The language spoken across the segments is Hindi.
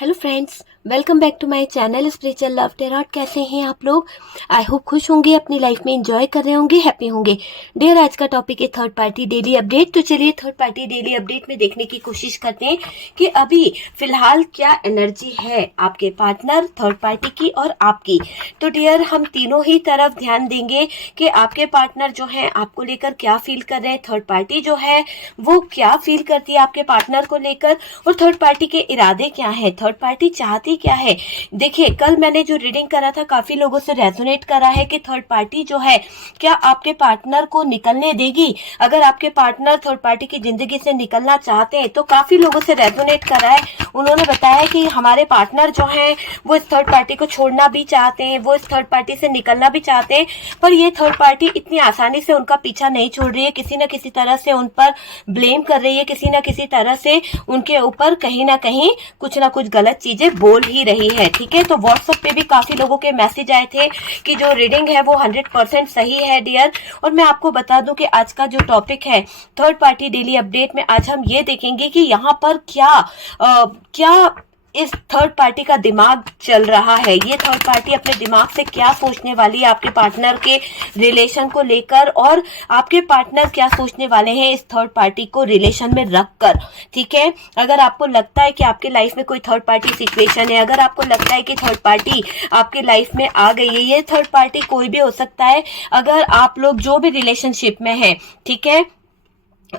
Hello friends, welcome back to my channel spiritual love tarot. कैसे हैं आप लोग? आई होप खुश होंगे, अपनी लाइफ में एंजॉय कर रहे होंगे, हैप्पी होंगे। डियर, आज का टॉपिक है थर्ड पार्टी डेली अपडेट। तो चलिए थर्ड पार्टी डेली अपडेट में देखने की कोशिश करते हैं कि अभी फिलहाल क्या एनर्जी है आपके पार्टनर, थर्ड पार्टी की और आपकी। तो डियर, हम तीनों ही तरफ ध्यान देंगे कि आपके पार्टनर जो है आपको लेकर क्या फील कर रहे हैं, थर्ड पार्टी जो है वो क्या फील करती है आपके पार्टनर को लेकर, और थर्ड पार्टी के इरादे क्या है, थर्ड पार्टी चाहती क्या है। देखिए, कल मैंने जो रीडिंग करा था काफी लोगों से रेजोनेट करा है कि थर्ड पार्टी जो है क्या आपके पार्टनर को निकलने देगी। अगर आपके पार्टनर थर्ड पार्टी की जिंदगी से निकलना चाहते हैं तो काफी लोगों से रेजोनेट करा है। उन्होंने बताया कि हमारे पार्टनर जो है वो इस थर्ड पार्टी को छोड़ना भी चाहते हैं, वो इस थर्ड पार्टी से निकलना भी चाहते हैं, पर ये थर्ड पार्टी इतनी आसानी से उनका पीछा नहीं छोड़ रही है। किसी न किसी तरह से उन पर ब्लेम कर रही है, किसी न किसी तरह से उनके ऊपर कहीं ना कहीं कुछ ना कुछ गलत चीजें बोल ही रही है। ठीक है, तो व्हाट्सएप पे भी काफी लोगों के मैसेज आए थे कि जो रीडिंग है वो 100% सही है डियर। और मैं आपको बता दूं कि आज का जो टॉपिक है थर्ड पार्टी डेली अपडेट में आज हम ये देखेंगे कि यहाँ पर क्या इस थर्ड पार्टी का दिमाग चल रहा है। ये थर्ड पार्टी अपने दिमाग से क्या सोचने वाली है आपके पार्टनर के रिलेशन को लेकर, और आपके पार्टनर क्या सोचने वाले हैं इस थर्ड पार्टी को रिलेशन में रखकर। ठीक है, अगर आपको लगता है कि आपके लाइफ में कोई थर्ड पार्टी सिचुएशन है, अगर आपको लगता है कि थर्ड पार्टी आपके लाइफ में आ गई है, ये थर्ड पार्टी कोई भी हो सकता है। अगर आप लोग जो भी रिलेशनशिप में हैं, ठीक है,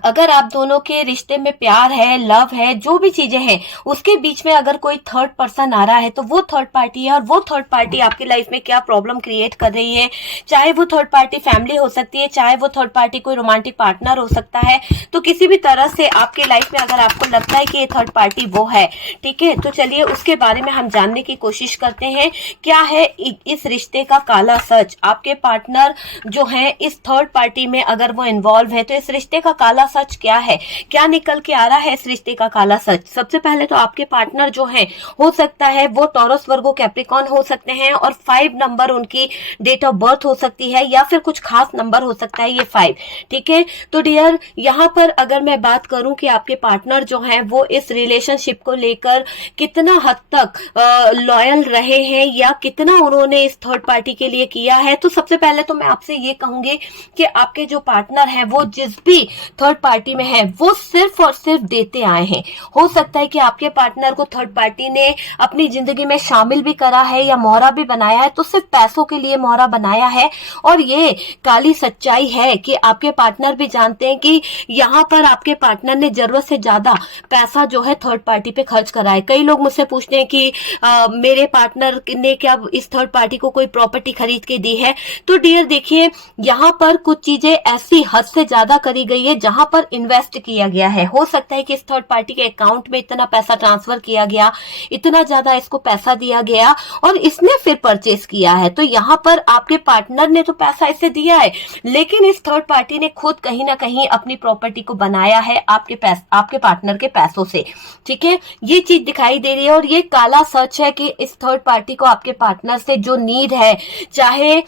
अगर आप दोनों के रिश्ते में प्यार है, लव है, जो भी चीजें हैं, उसके बीच में अगर कोई थर्ड पर्सन आ रहा है तो वो थर्ड पार्टी है। और वो थर्ड पार्टी आपकी लाइफ में क्या प्रॉब्लम क्रिएट कर रही है, चाहे वो थर्ड पार्टी फैमिली हो सकती है, चाहे वो थर्ड पार्टी कोई रोमांटिक पार्टनर हो सकता है। तो किसी भी तरह से आपके लाइफ में अगर आपको लगता है कि ये थर्ड पार्टी वो है, ठीक है, तो चलिए उसके बारे में हम जानने की कोशिश करते हैं। क्या है इस रिश्ते का काला सच। आपके पार्टनर जो है इस थर्ड पार्टी में अगर वो इन्वॉल्व है तो इस रिश्ते का काला सच क्या है, क्या निकल के आ रहा है इस रिश्ते का काला सच। सबसे पहले तो आपके पार्टनर जो है हो सकता है वो टॉरस, वर्गो, कैप्रिकॉर्न हो सकते हैं, और 5 नंबर उनकी डेट ऑफ बर्थ हो सकती है, या फिर कुछ खास नंबर हो सकता है ये 5। ठीक है, तो डियर, यहाँ पर अगर मैं बात करूं कि आपके पार्टनर जो है वो इस रिलेशनशिप को लेकर कितना हद तक लॉयल रहे हैं या कितना उन्होंने इस थर्ड पार्टी के लिए किया है, तो सबसे पहले तो मैं आपसे ये कहूंगी कि आपके जो पार्टनर है वो जिस भी थर्ड पार्टी में है वो सिर्फ और सिर्फ देते आए हैं। हो सकता है कि आपके पार्टनर को थर्ड पार्टी ने अपनी जिंदगी में शामिल भी करा है या मोहरा भी बनाया है, तो सिर्फ पैसों के लिए मोहरा बनाया है। और ये काली सच्चाई है कि आपके पार्टनर भी जानते हैं कि यहाँ पर आपके पार्टनर ने जरूरत से ज्यादा पैसा जो है थर्ड पार्टी पे खर्च करा है। कई लोग मुझसे पूछते हैं कि मेरे पार्टनर ने क्या इस थर्ड पार्टी को कोई प्रॉपर्टी खरीद के दी है। तो डियर देखिए, यहाँ पर कुछ चीजें ऐसी हद से ज्यादा करी गई है जहां पर इन्वेस्ट किया गया है। हो सकता है कि इस थर्ड पार्टी के अकाउंट में इतना पैसा ट्रांसफर किया गया, इतना ज्यादा इसको पैसा दिया गया और इसने फिर परचेस किया है। तो यहाँ पर आपके पार्टनर ने तो पैसा इसे दिया है, लेकिन इस थर्ड पार्टी ने खुद कहीं ना कहीं अपनी प्रॉपर्टी को बनाया है आपके पार्टनर के पैसों से। ठीक है, ये चीज दिखाई दे रही है और ये काला सच है कि इस थर्ड पार्टी को आपके पार्टनर से जो नीड है, चाहे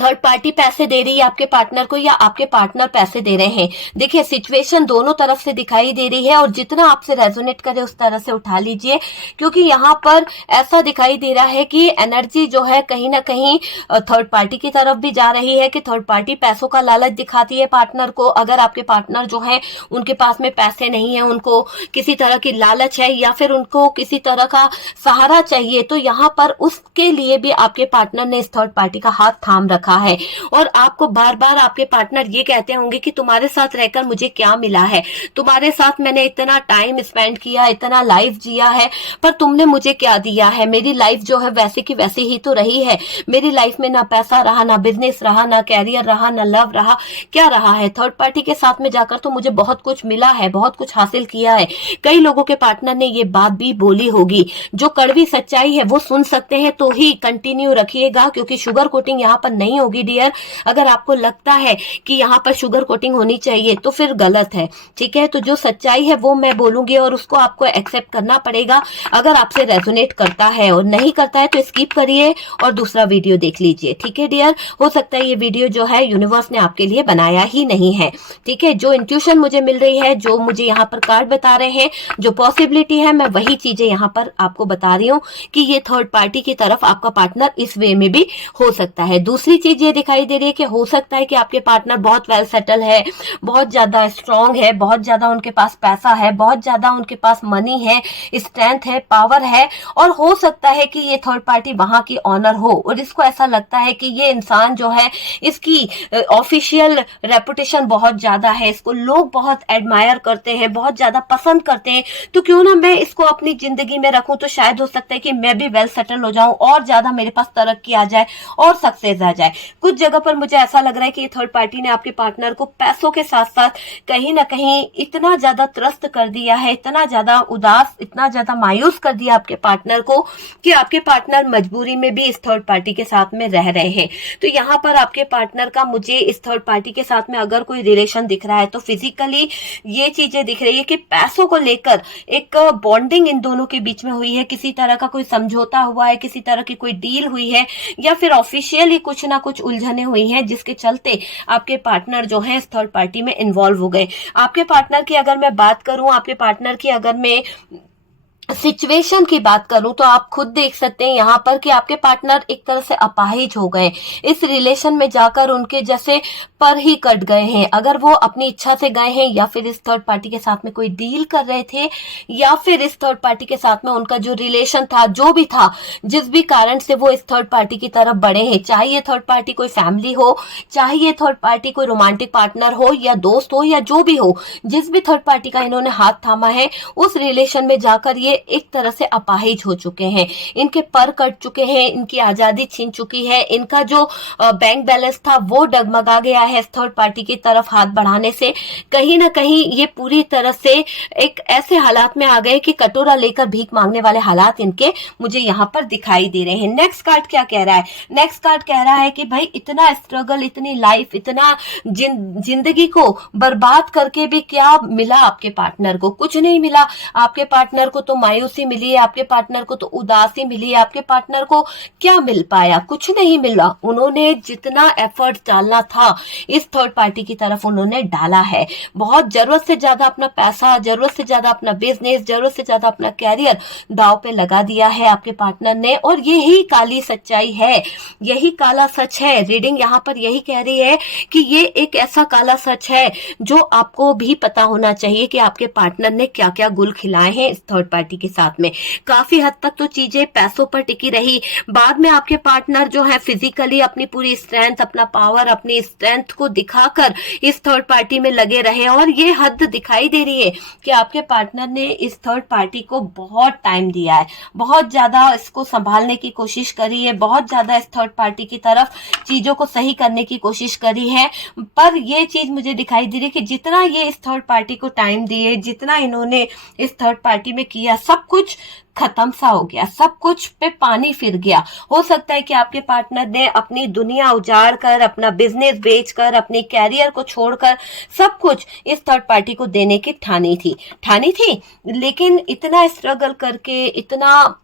थर्ड पार्टी पैसे दे रही है आपके पार्टनर को या आपके पार्टनर पैसे दे रहे हैं, देखिए सिचुएशन दोनों तरफ से दिखाई दे रही है और जितना आपसे रेजोनेट करे उस तरह से उठा लीजिए, क्योंकि यहाँ पर ऐसा दिखाई दे रहा है कि एनर्जी जो है कहीं ना कहीं थर्ड पार्टी की तरफ भी जा रही है कि थर्ड पार्टी पैसों का लालच दिखाती है पार्टनर को। अगर आपके पार्टनर जो है उनके पास में पैसे नहीं है, उनको किसी तरह की लालच है या फिर उनको किसी तरह का सहारा चाहिए, तो यहाँ पर उसके लिए भी आपके पार्टनर ने इस थर्ड पार्टी का हाथ थाम रखा है। और आपको बार बार आपके पार्टनर ये कहते होंगे कि तुम्हारे साथ रहकर मुझे क्या मिला है, तुम्हारे साथ मैंने इतना टाइम स्पेंड किया, इतना लाइफ जिया है, पर तुमने मुझे क्या दिया है। मेरी लाइफ जो है वैसे की वैसी ही तो रही है, मेरी लाइफ में ना पैसा रहा, ना बिजनेस रहा, ना कैरियर रहा, ना लव रहा, क्या रहा है। थर्ड पार्टी के साथ में जाकर तो मुझे बहुत कुछ मिला है, बहुत कुछ हासिल किया है। कई लोगों के पार्टनर ने ये बात भी बोली होगी। जो कड़वी सच्चाई है वो सुन सकते हैं तो ही कंटिन्यू रखिएगा, क्योंकि शुगर कोटिंग यहाँ पर नहीं नहीं होगी डियर। अगर आपको लगता है कि यहाँ पर शुगर कोटिंग होनी चाहिए तो फिर गलत है, ठीक है। तो जो सच्चाई है वो मैं बोलूंगी और उसको आपको एक्सेप्ट करना पड़ेगा अगर आपसे रेजोनेट करता है, और नहीं करता है तो स्किप करिए और दूसरा वीडियो देख लीजिए, ठीक है डियर। हो सकता है ये वीडियो जो है यूनिवर्स ने आपके लिए बनाया ही नहीं है, ठीक है। जो इंट्यूशन मुझे मिल रही है, जो मुझे यहाँ पर कार्ड बता रहे हैं, जो पॉसिबिलिटी है, मैं वही चीजें यहाँ पर आपको बता रही हूँ कि ये थर्ड पार्टी की तरफ आपका पार्टनर इस वे में भी हो सकता है। दूसरी चीज ये दिखाई दे रही है कि हो सकता है कि आपके पार्टनर बहुत वेल सेटल है, बहुत ज्यादा स्ट्रांग है, बहुत ज्यादा उनके पास पैसा है, बहुत ज्यादा उनके पास मनी है, स्ट्रेंथ है, पावर है, और हो सकता है कि ये थर्ड पार्टी वहां की ऑनर हो और इसको ऐसा लगता है कि ये इंसान जो है इसकी ऑफिशियल रेपुटेशन बहुत ज्यादा है, इसको लोग बहुत एडमायर करते हैं, बहुत ज्यादा पसंद करते हैं, तो क्यों ना मैं इसको अपनी जिंदगी में रखूं, तो शायद हो सकता है कि मैं भी वेल सेटल हो जाऊं और ज्यादा मेरे पास तरक्की आ जाए और सक्सेस आ जाए। कुछ जगह पर मुझे ऐसा लग रहा है कि ये थर्ड पार्टी ने आपके पार्टनर को पैसों के साथ साथ कहीं ना कहीं इतना ज्यादा त्रस्त कर दिया है, इतना ज्यादा उदास, इतना ज्यादा मायूस कर दिया आपके पार्टनर को कि आपके पार्टनर मजबूरी में भी इस थर्ड पार्टी के साथ में रह रहे हैं। तो यहाँ पर आपके पार्टनर का मुझे इस थर्ड पार्टी के साथ में अगर कोई रिलेशन दिख रहा है तो फिजिकली ये चीजें दिख रही है कि पैसों को लेकर एक बॉन्डिंग इन दोनों के बीच में हुई है, किसी तरह का कोई समझौता हुआ है, किसी तरह की कोई डील हुई है, या फिर ऑफिशियली कुछ ना कुछ उलझने हुई हैं जिसके चलते आपके पार्टनर जो है इस थर्ड पार्टी में इन्वॉल्व हो गए। आपके पार्टनर की अगर मैं बात करूं, आपके पार्टनर की अगर मैं सिचुएशन की बात करूं तो आप खुद देख सकते हैं यहाँ पर कि आपके पार्टनर एक तरह से अपाहिज हो गए, इस रिलेशन में जाकर उनके जैसे पर ही कट गए हैं। अगर वो अपनी इच्छा से गए हैं या फिर इस थर्ड पार्टी के साथ में कोई डील कर रहे थे, या फिर इस थर्ड पार्टी के साथ में उनका जो रिलेशन था, जो भी था, जिस भी कारण से वो इस थर्ड पार्टी की तरफ बढ़े हैं, चाहे ये थर्ड पार्टी कोई फैमिली हो, चाहे ये थर्ड पार्टी कोई रोमांटिक पार्टनर हो या दोस्त हो या जो भी हो, जिस भी थर्ड पार्टी का इन्होंने हाथ थामा है उस रिलेशन में जाकर ये एक तरह से अपाहिज हो चुके हैं, इनके पर कट चुके हैं, इनकी आजादी छीन चुकी है, इनका जो बैंक बैलेंस था वो डगमगा गया है इस थर्ड पार्टी की तरफ हाथ बढ़ाने से। कहीं ना कहीं ये पूरी तरह से एक ऐसे हालात में आ गए कि कटोरा लेकर भीख मांगने वाले हालात इनके मुझे यहाँ पर दिखाई दे रहे हैं। नेक्स्ट कार्ड क्या कह रहा है? नेक्स्ट कार्ड कह रहा है कि भाई इतना स्ट्रगल, इतनी लाइफ, इतना जिंदगी को बर्बाद करके भी क्या मिला आपके पार्टनर को? कुछ नहीं मिला। आपके पार्टनर को तो मायूसी मिली है, आपके पार्टनर को तो उदासी मिली है, आपके पार्टनर को क्या मिल पाया? कुछ नहीं मिला। उन्होंने जितना एफर्ट डालना था इस थर्ड पार्टी की तरफ उन्होंने डाला है, बहुत जरूरत से ज्यादा अपना पैसा, जरूरत से ज्यादा अपना बिजनेस, जरूरत से ज्यादा अपना कैरियर दांव पे लगा दिया है आपके पार्टनर ने, और यही काली सच्चाई है, यही काला सच है। रीडिंग यहाँ पर यही कह रही है कि ये एक ऐसा काला सच है जो आपको भी पता होना चाहिए कि आपके पार्टनर ने क्या क्या गुल खिलाए हैं इस थर्ड पार्टी के साथ में। काफी हद तक तो चीजें पैसों पर टिकी रही, बाद में आपके पार्टनर जो है फिजिकली अपनी पूरी स्ट्रेंथ, अपना पावर, अपनी स्ट्रेंथ को दिखाकर इस थर्ड पार्टी में लगे रहे, और ये हद दिखाई दे रही है कि आपके पार्टनर ने इस थर्ड पार्टी को बहुत टाइम दिया है, बहुत ज्यादा इसको संभालने की कोशिश करी है, बहुत ज्यादा इस थर्ड पार्टी की तरफ चीजों को सही करने की कोशिश करी है। पर ये चीज मुझे दिखाई दे रही है कि जितना ये इस थर्ड पार्टी को टाइम दिए, जितना इन्होंने इस थर्ड पार्टी में किया, सब कुछ खत्म सा हो गया, सब कुछ पे पानी फिर गया। हो सकता है कि आपके पार्टनर ने अपनी दुनिया उजाड़ कर, अपना बिजनेस बेचकर, अपने कैरियर को छोड़कर सब कुछ इस थर्ड पार्टी को देने की ठानी थी, लेकिन इतना स्ट्रगल करके, इतना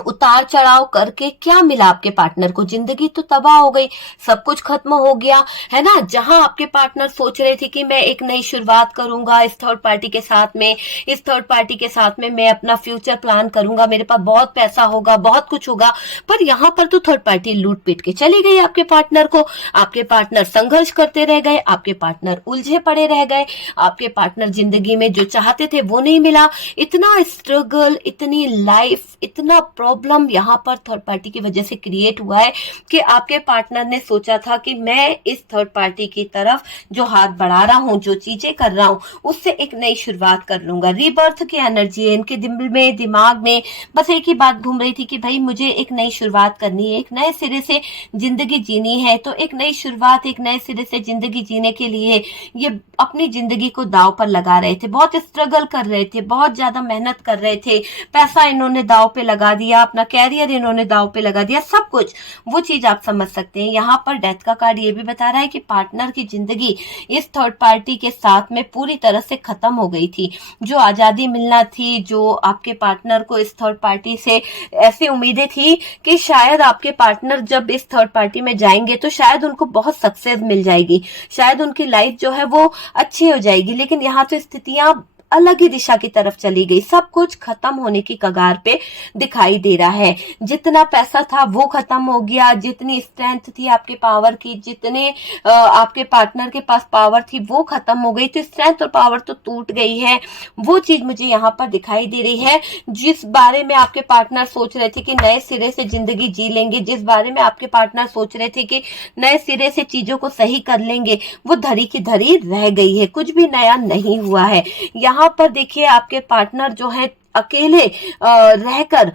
उतार चढ़ाव करके क्या मिला आपके पार्टनर को? जिंदगी तो तबाह हो गई, सब कुछ खत्म हो गया, है ना। जहां आपके पार्टनर सोच रहे थे कि मैं एक नई शुरुआत करूंगा इस थर्ड पार्टी के साथ में, इस थर्ड पार्टी के साथ में मैं अपना फ्यूचर प्लान करूंगा, मेरे पास बहुत पैसा होगा, बहुत कुछ होगा, पर यहाँ पर तो थर्ड पार्टी लूट पीट के चली गई आपके पार्टनर को। आपके पार्टनर संघर्ष करते रह गए, आपके पार्टनर उलझे पड़े रह गए, आपके पार्टनर जिंदगी में जो चाहते थे वो नहीं मिला। इतना स्ट्रगल, इतनी लाइफ, इतना प्रॉब्लम यहाँ पर थर्ड पार्टी की वजह से क्रिएट हुआ है कि आपके पार्टनर ने सोचा था कि मैं इस थर्ड पार्टी की तरफ जो हाथ बढ़ा रहा हूँ, जो चीजें कर रहा हूँ, उससे एक नई शुरुआत कर लूंगा। रीबर्थ की एनर्जी है इनके दिल में, दिमाग में बस एक ही बात घूम रही थी कि भाई मुझे एक नई शुरुआत करनी है, एक नए सिरे से जिंदगी जीनी है। तो एक नई शुरुआत, एक नए सिरे से जिंदगी जीने के लिए ये अपनी जिंदगी को दांव पर लगा रहे थे, बहुत स्ट्रगल कर रहे थे, बहुत ज्यादा मेहनत कर रहे थे, पैसा इन्होंने दांव पे लगा दिया, दिया, अपना कैरियर इन्होंने दांव पे लगा दिया, सब कुछ वो चीज आप समझ सकते हैं। यहाँ पर डेथ का कार्ड ये भी बता रहा है कि पार्टनर की जिंदगी इस थर्ड पार्टी के साथ में पूरी तरह से खत्म हो गई थी। जो आजादी मिलना थी, जो आपके पार्टनर को इस थर्ड पार्टी से ऐसी उम्मीदें थी कि शायद आपके पार्टनर जब इस थर्ड पार्टी में जाएंगे तो शायद उनको बहुत सक्सेस मिल जाएगी, शायद उनकी लाइफ जो है वो अच्छी हो जाएगी, लेकिन यहाँ तो स्थितियां अलग ही दिशा की तरफ चली गई। सब कुछ खत्म होने की कगार पे दिखाई दे रहा है। जितना पैसा था वो खत्म हो गया, जितनी स्ट्रेंथ थी आपके पावर की, जितने आपके पार्टनर के पास पावर थी वो खत्म हो गई। तो स्ट्रेंथ और पावर तो टूट गई है। वो चीज मुझे यहाँ पर दिखाई दे रही है। जिस बारे में आपके पार्टनर सोच रहे थे कि नए सिरे से जिंदगी जी लेंगे, जिस बारे में आपके पार्टनर सोच रहे थे कि नए सिरे से चीजों को सही कर लेंगे, वो धरी की धरी रह गई है। कुछ भी नया नहीं हुआ है। यहाँ पर देखिए आपके पार्टनर जो है अकेले रहकर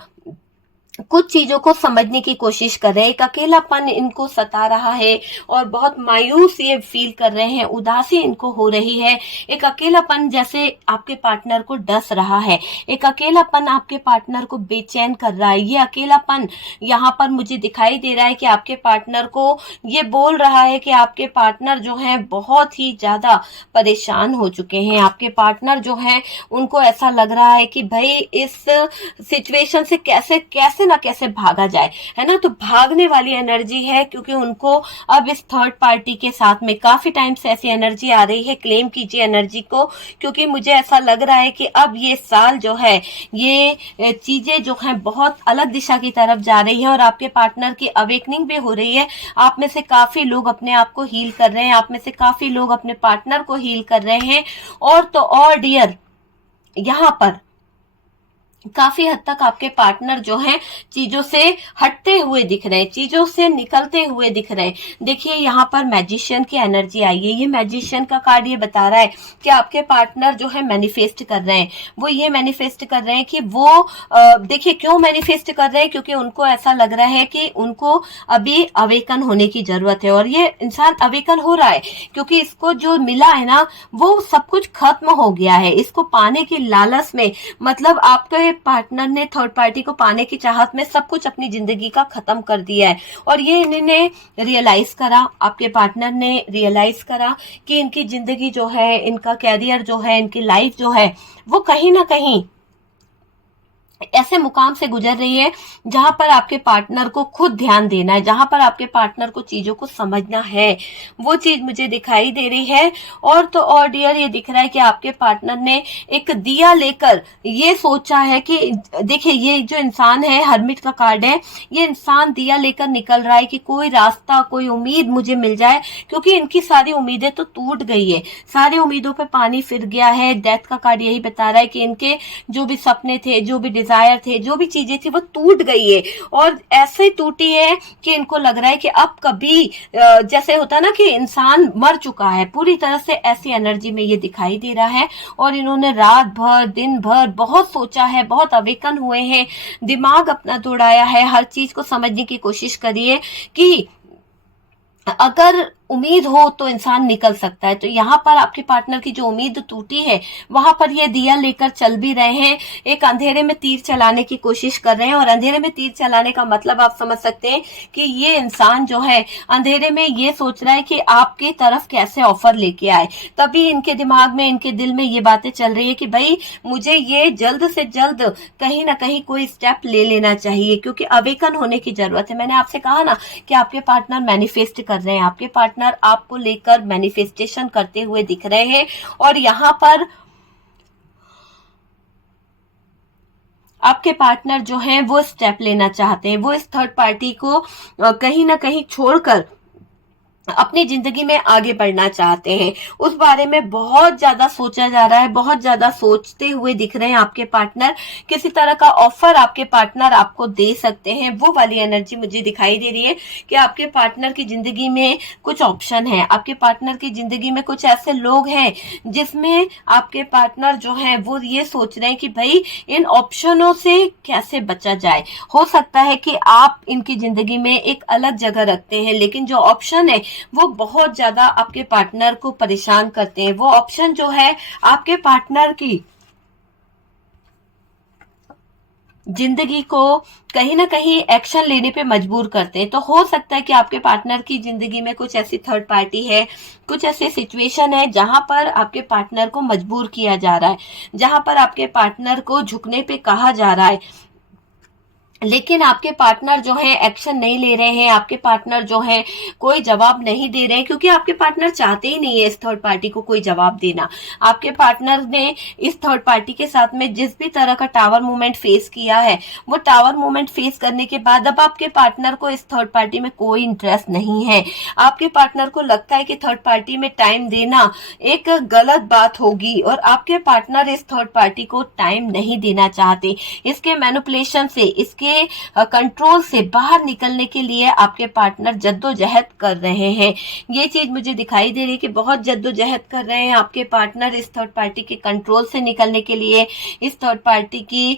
कुछ चीजों को समझने की कोशिश कर रहे हैं। एक अकेलापन इनको सता रहा है और बहुत मायूस ये फील कर रहे हैं, उदासी इनको हो रही है। एक अकेलापन जैसे आपके पार्टनर को डस रहा है, एक अकेलापन आपके पार्टनर को बेचैन कर रहा है। ये अकेलापन यहाँ पर मुझे दिखाई दे रहा है कि आपके पार्टनर को ये बोल रहा है कि आपके पार्टनर जो है बहुत ही ज्यादा परेशान हो चुके हैं। आपके पार्टनर जो है उनको ऐसा लग रहा है कि भाई इस सिचुएशन से कैसे कैसे ना कैसे भागा जाए, है ना। तो भागने वाली एनर्जी है, क्योंकि उनको अब इस थर्ड पार्टी के साथ में काफी टाइम से ऐसी एनर्जी आ रही है। क्लेम कीजिए एनर्जी को, क्योंकि मुझे ऐसा लग रहा है कि अब ये साल जो है ये चीजें जो है बहुत अलग दिशा की तरफ जा रही है और आपके पार्टनर की अवेकनिंग भी हो रही है। आप में से काफी लोग अपने आप को हील कर रहे हैं, आप में से काफी लोग अपने पार्टनर को हील कर रहे हैं। और तो और डियर, यहाँ पर काफी हद तक आपके पार्टनर जो हैं चीजों से हटते हुए दिख रहे हैं, चीजों से निकलते हुए दिख रहे हैं। देखिए यहाँ पर मैजिशियन की एनर्जी आई है। ये मैजिशियन का कार्ड ये बता रहा है कि आपके पार्टनर जो है मैनिफेस्ट कर रहे हैं। वो ये मैनिफेस्ट कर रहे हैं कि वो देखिए क्यों मैनिफेस्ट कर रहे हैं, क्योंकि उनको ऐसा लग रहा है कि उनको अभी अवेकन होने की जरूरत है। और ये इंसान अवेकन हो रहा है क्योंकि इसको जो मिला है ना वो सब कुछ खत्म हो गया है। इसको पाने की लालच में, मतलब आपके पार्टनर ने थर्ड पार्टी को पाने की चाहत में सब कुछ अपनी जिंदगी का खत्म कर दिया है। और ये इन्होंने रियलाइज करा, आपके पार्टनर ने रियलाइज करा कि इनकी जिंदगी जो है, इनका कैरियर जो है, इनकी लाइफ जो है वो कहीं ना कहीं ऐसे मुकाम से गुजर रही है जहां पर आपके पार्टनर को खुद ध्यान देना है, जहां पर आपके पार्टनर को चीजों को समझना है। वो चीज मुझे दिखाई दे रही है। और तो और डियर ये दिख रहा है कि आपके पार्टनर ने एक दिया लेकर ये सोचा है कि देखिए ये जो इंसान है, हर्मिट का कार्ड है, ये इंसान दिया लेकर निकल रहा है कि कोई रास्ता, कोई उम्मीद मुझे मिल जाए, क्योंकि इनकी सारी उम्मीदें तो टूट गई है, सारी उम्मीदों पे पानी फिर गया है। डेथ का कार्ड यही बता रहा है कि इनके जो भी सपने थे, जो भी डिजायर थे, जो भी चीजें थी वो टूट गई है। और ऐसे टूटी है कि इनको लग रहा है कि अब कभी जैसे होता है ना कि इंसान मर चुका है पूरी तरह से, ऐसी एनर्जी में ये दिखाई दे रहा है। और इन्होंने रात भर दिन भर बहुत सोचा है, बहुत अवेकन हुए हैं, दिमाग अपना दौड़ाया है, हर चीज को समझने की कोशिश करिए कि अगर उम्मीद हो तो इंसान निकल सकता है। तो यहाँ पर आपके पार्टनर की जो उम्मीद टूटी है वहां पर ये दिया लेकर चल भी रहे हैं, एक अंधेरे में तीर चलाने की कोशिश कर रहे हैं। और अंधेरे में तीर चलाने का मतलब आप समझ सकते हैं कि ये इंसान जो है अंधेरे में ये सोच रहा है कि आपकी तरफ कैसे ऑफर लेके आए। तभी इनके दिमाग में, इनके दिल में ये बातें चल रही है कि भाई मुझे ये जल्द से जल्द कहीं ना कहीं कोई स्टेप ले लेना चाहिए, क्योंकि अवेकन होने की जरूरत है। मैंने आपसे कहा ना कि आपके पार्टनर मैनिफेस्ट कर रहे हैं, आपके पार्टनर आपको लेकर मैनिफेस्टेशन करते हुए दिख रहे हैं। और यहां पर आपके पार्टनर जो हैं वो स्टेप लेना चाहते हैं, वो इस थर्ड पार्टी को कहीं ना कहीं छोड़कर अपनी जिंदगी में आगे बढ़ना चाहते हैं। उस बारे में बहुत ज्यादा सोचा जा रहा है, बहुत ज्यादा सोचते हुए दिख रहे हैं आपके पार्टनर। किसी तरह का ऑफर आपके पार्टनर आपको दे सकते हैं, वो वाली एनर्जी मुझे दिखाई दे रही है कि आपके पार्टनर की जिंदगी में कुछ ऑप्शन है, आपके पार्टनर की जिंदगी में कुछ ऐसे लोग हैं जिसमें आपके पार्टनर जो है वो ये सोच रहे हैं कि भाई इन ऑप्शनों से कैसे बचा जाए। हो सकता है कि आप इनकी जिंदगी में एक अलग जगह रखते हैं, लेकिन जो ऑप्शन है वो बहुत ज्यादा आपके पार्टनर को परेशान करते हैं। वो ऑप्शन जो है आपके पार्टनर की जिंदगी को कहीं ना कहीं एक्शन लेने पे मजबूर करते हैं। तो हो सकता है कि आपके पार्टनर की जिंदगी में कुछ ऐसी थर्ड पार्टी है, कुछ ऐसी सिचुएशन है जहां पर आपके पार्टनर को मजबूर किया जा रहा है, जहां पर आपके पार्टनर को झुकने पे कहा जा रहा है, लेकिन आपके पार्टनर जो है एक्शन नहीं ले रहे हैं, आपके पार्टनर जो है कोई जवाब नहीं दे रहे हैं, क्योंकि आपके पार्टनर चाहते ही नहीं है इस थर्ड पार्टी को कोई जवाब देना। आपके पार्टनर ने इस थर्ड पार्टी के साथ में जिस भी तरह का टावर मूवमेंट फेस किया है, वो टावर मूवमेंट फेस करने के बाद अब आपके पार्टनर को इस थर्ड पार्टी में कोई इंटरेस्ट नहीं है। आपके पार्टनर को लगता है कि थर्ड पार्टी में टाइम देना एक गलत बात होगी, और आपके पार्टनर इस थर्ड पार्टी को टाइम नहीं देना चाहते। इसके मैनिपुलेशन से, इसके कंट्रोल से बाहर निकलने के लिए आपके पार्टनर जद्दोजहद कर रहे हैं। ये चीज मुझे दिखाई दे रही है कि बहुत जद्दोजहद कर रहे हैं आपके पार्टनर इस थर्ड पार्टी के कंट्रोल से निकलने के लिए, इस थर्ड पार्टी की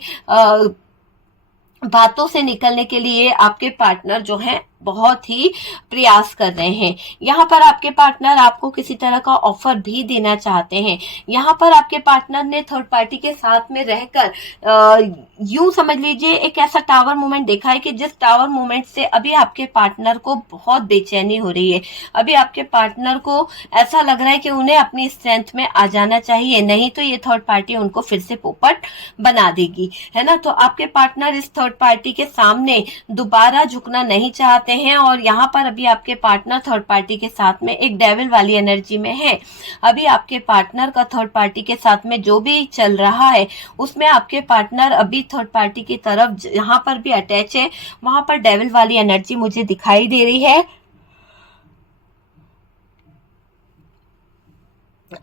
बातों से निकलने के लिए आपके पार्टनर जो है बहुत ही प्रयास कर रहे हैं। यहाँ पर आपके पार्टनर आपको किसी तरह का ऑफर भी देना चाहते हैं। यहाँ पर आपके पार्टनर ने थर्ड पार्टी के साथ में रहकर यूं समझ लीजिए एक ऐसा टावर मूवमेंट देखा है कि जिस टावर मूवमेंट से अभी आपके पार्टनर को बहुत बेचैनी हो रही है। अभी आपके पार्टनर को ऐसा लग रहा है कि उन्हें अपनी स्ट्रेंथ में आ जाना चाहिए, नहीं तो ये थर्ड पार्टी उनको फिर से पोपट बना देगी, है ना। तो आपके पार्टनर इस थर्ड पार्टी के सामने दोबारा झुकना नहीं चाहते हैं, और यहाँ पर अभी आपके पार्टनर थर्ड पार्टी के साथ में एक डेविल वाली एनर्जी में है। अभी आपके पार्टनर का थर्ड पार्टी के साथ में जो भी चल रहा है उसमें आपके पार्टनर अभी थर्ड पार्टी की तरफ जहां पर भी अटैच है वहां पर डेविल वाली एनर्जी मुझे दिखाई दे रही है।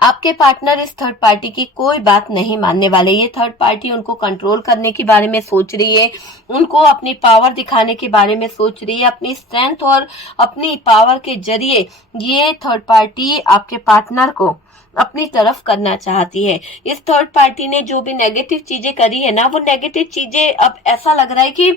आपके पार्टनर इस थर्ड पार्टी की कोई बात नहीं मानने वाले। ये थर्ड पार्टी उनको कंट्रोल करने के बारे में सोच रही है, उनको अपनी पावर दिखाने के बारे में सोच रही है, अपनी स्ट्रेंथ और अपनी पावर के जरिए ये थर्ड पार्टी आपके पार्टनर को अपनी तरफ करना चाहती है। इस थर्ड पार्टी ने जो भी नेगेटिव चीजें करी है ना, वो नेगेटिव चीजें अब ऐसा लग रहा है कि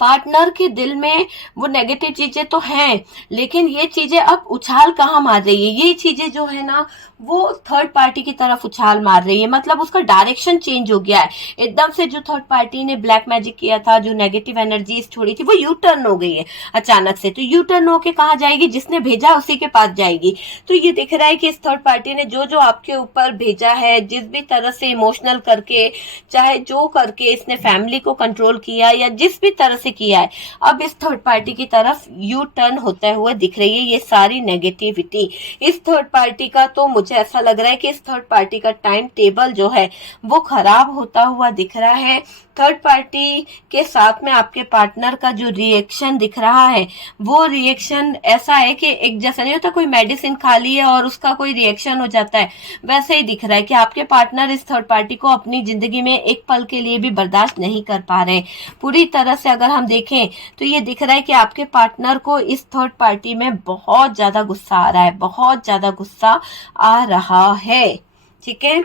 पार्टनर के दिल में वो नेगेटिव चीजें तो हैं, लेकिन ये चीजें अब उछाल कहाँ मार रही है, ये चीजें जो है ना वो थर्ड पार्टी की तरफ उछाल मार रही है। मतलब उसका डायरेक्शन चेंज हो गया है एकदम से। जो थर्ड पार्टी ने ब्लैक मैजिक किया था, जो नेगेटिव एनर्जीज छोड़ी थी, वो यू टर्न हो गई है अचानक से। तो यू टर्न होके कहाँ जाएगी, जिसने भेजा उसी के पास जाएगी। तो ये दिख रहा है कि इस थर्ड पार्टी ने जो जो आपके ऊपर भेजा है, जिस भी तरह से इमोशनल करके, चाहे जो करके इसने फैमिली को कंट्रोल किया या जिस भी तरह से किया है, अब इस थर्ड पार्टी की तरफ यू टर्न होता हुआ दिख रही है ये सारी नेगेटिविटी। इस थर्ड पार्टी का तो मुझे ऐसा लग रहा है कि इस थर्ड पार्टी का टाइम टेबल जो है वो खराब होता हुआ दिख रहा है। थर्ड पार्टी के साथ में आपके पार्टनर का जो रिएक्शन दिख रहा है वो रिएक्शन ऐसा है कि एक जैसा नहीं होता कोई मेडिसिन खा ली है और उसका कोई रिएक्शन हो जाता है, वैसे ही दिख रहा है कि आपके पार्टनर इस थर्ड पार्टी को अपनी जिंदगी में एक पल के लिए भी बर्दाश्त नहीं कर पा रहे। पूरी तरह से अगर हम देखें तो ये दिख रहा है कि आपके पार्टनर को इस थर्ड पार्टी में बहुत ज्यादा गुस्सा आ रहा है, बहुत ज्यादा गुस्सा आ रहा है। ठीक है,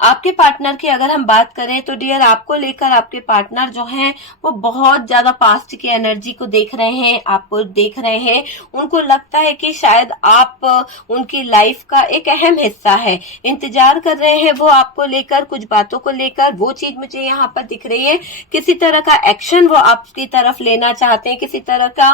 आपके पार्टनर की अगर हम बात करें तो डियर आपको लेकर आपके पार्टनर जो हैं वो बहुत ज्यादा पास्ट की एनर्जी को देख रहे हैं, आपको देख रहे हैं। उनको लगता है कि शायद आप उनकी लाइफ का एक अहम हिस्सा है, इंतजार कर रहे हैं वो आपको लेकर, कुछ बातों को लेकर। वो चीज मुझे यहाँ पर दिख रही है, किसी तरह का एक्शन वो आपकी तरफ लेना चाहते हैं, किसी तरह का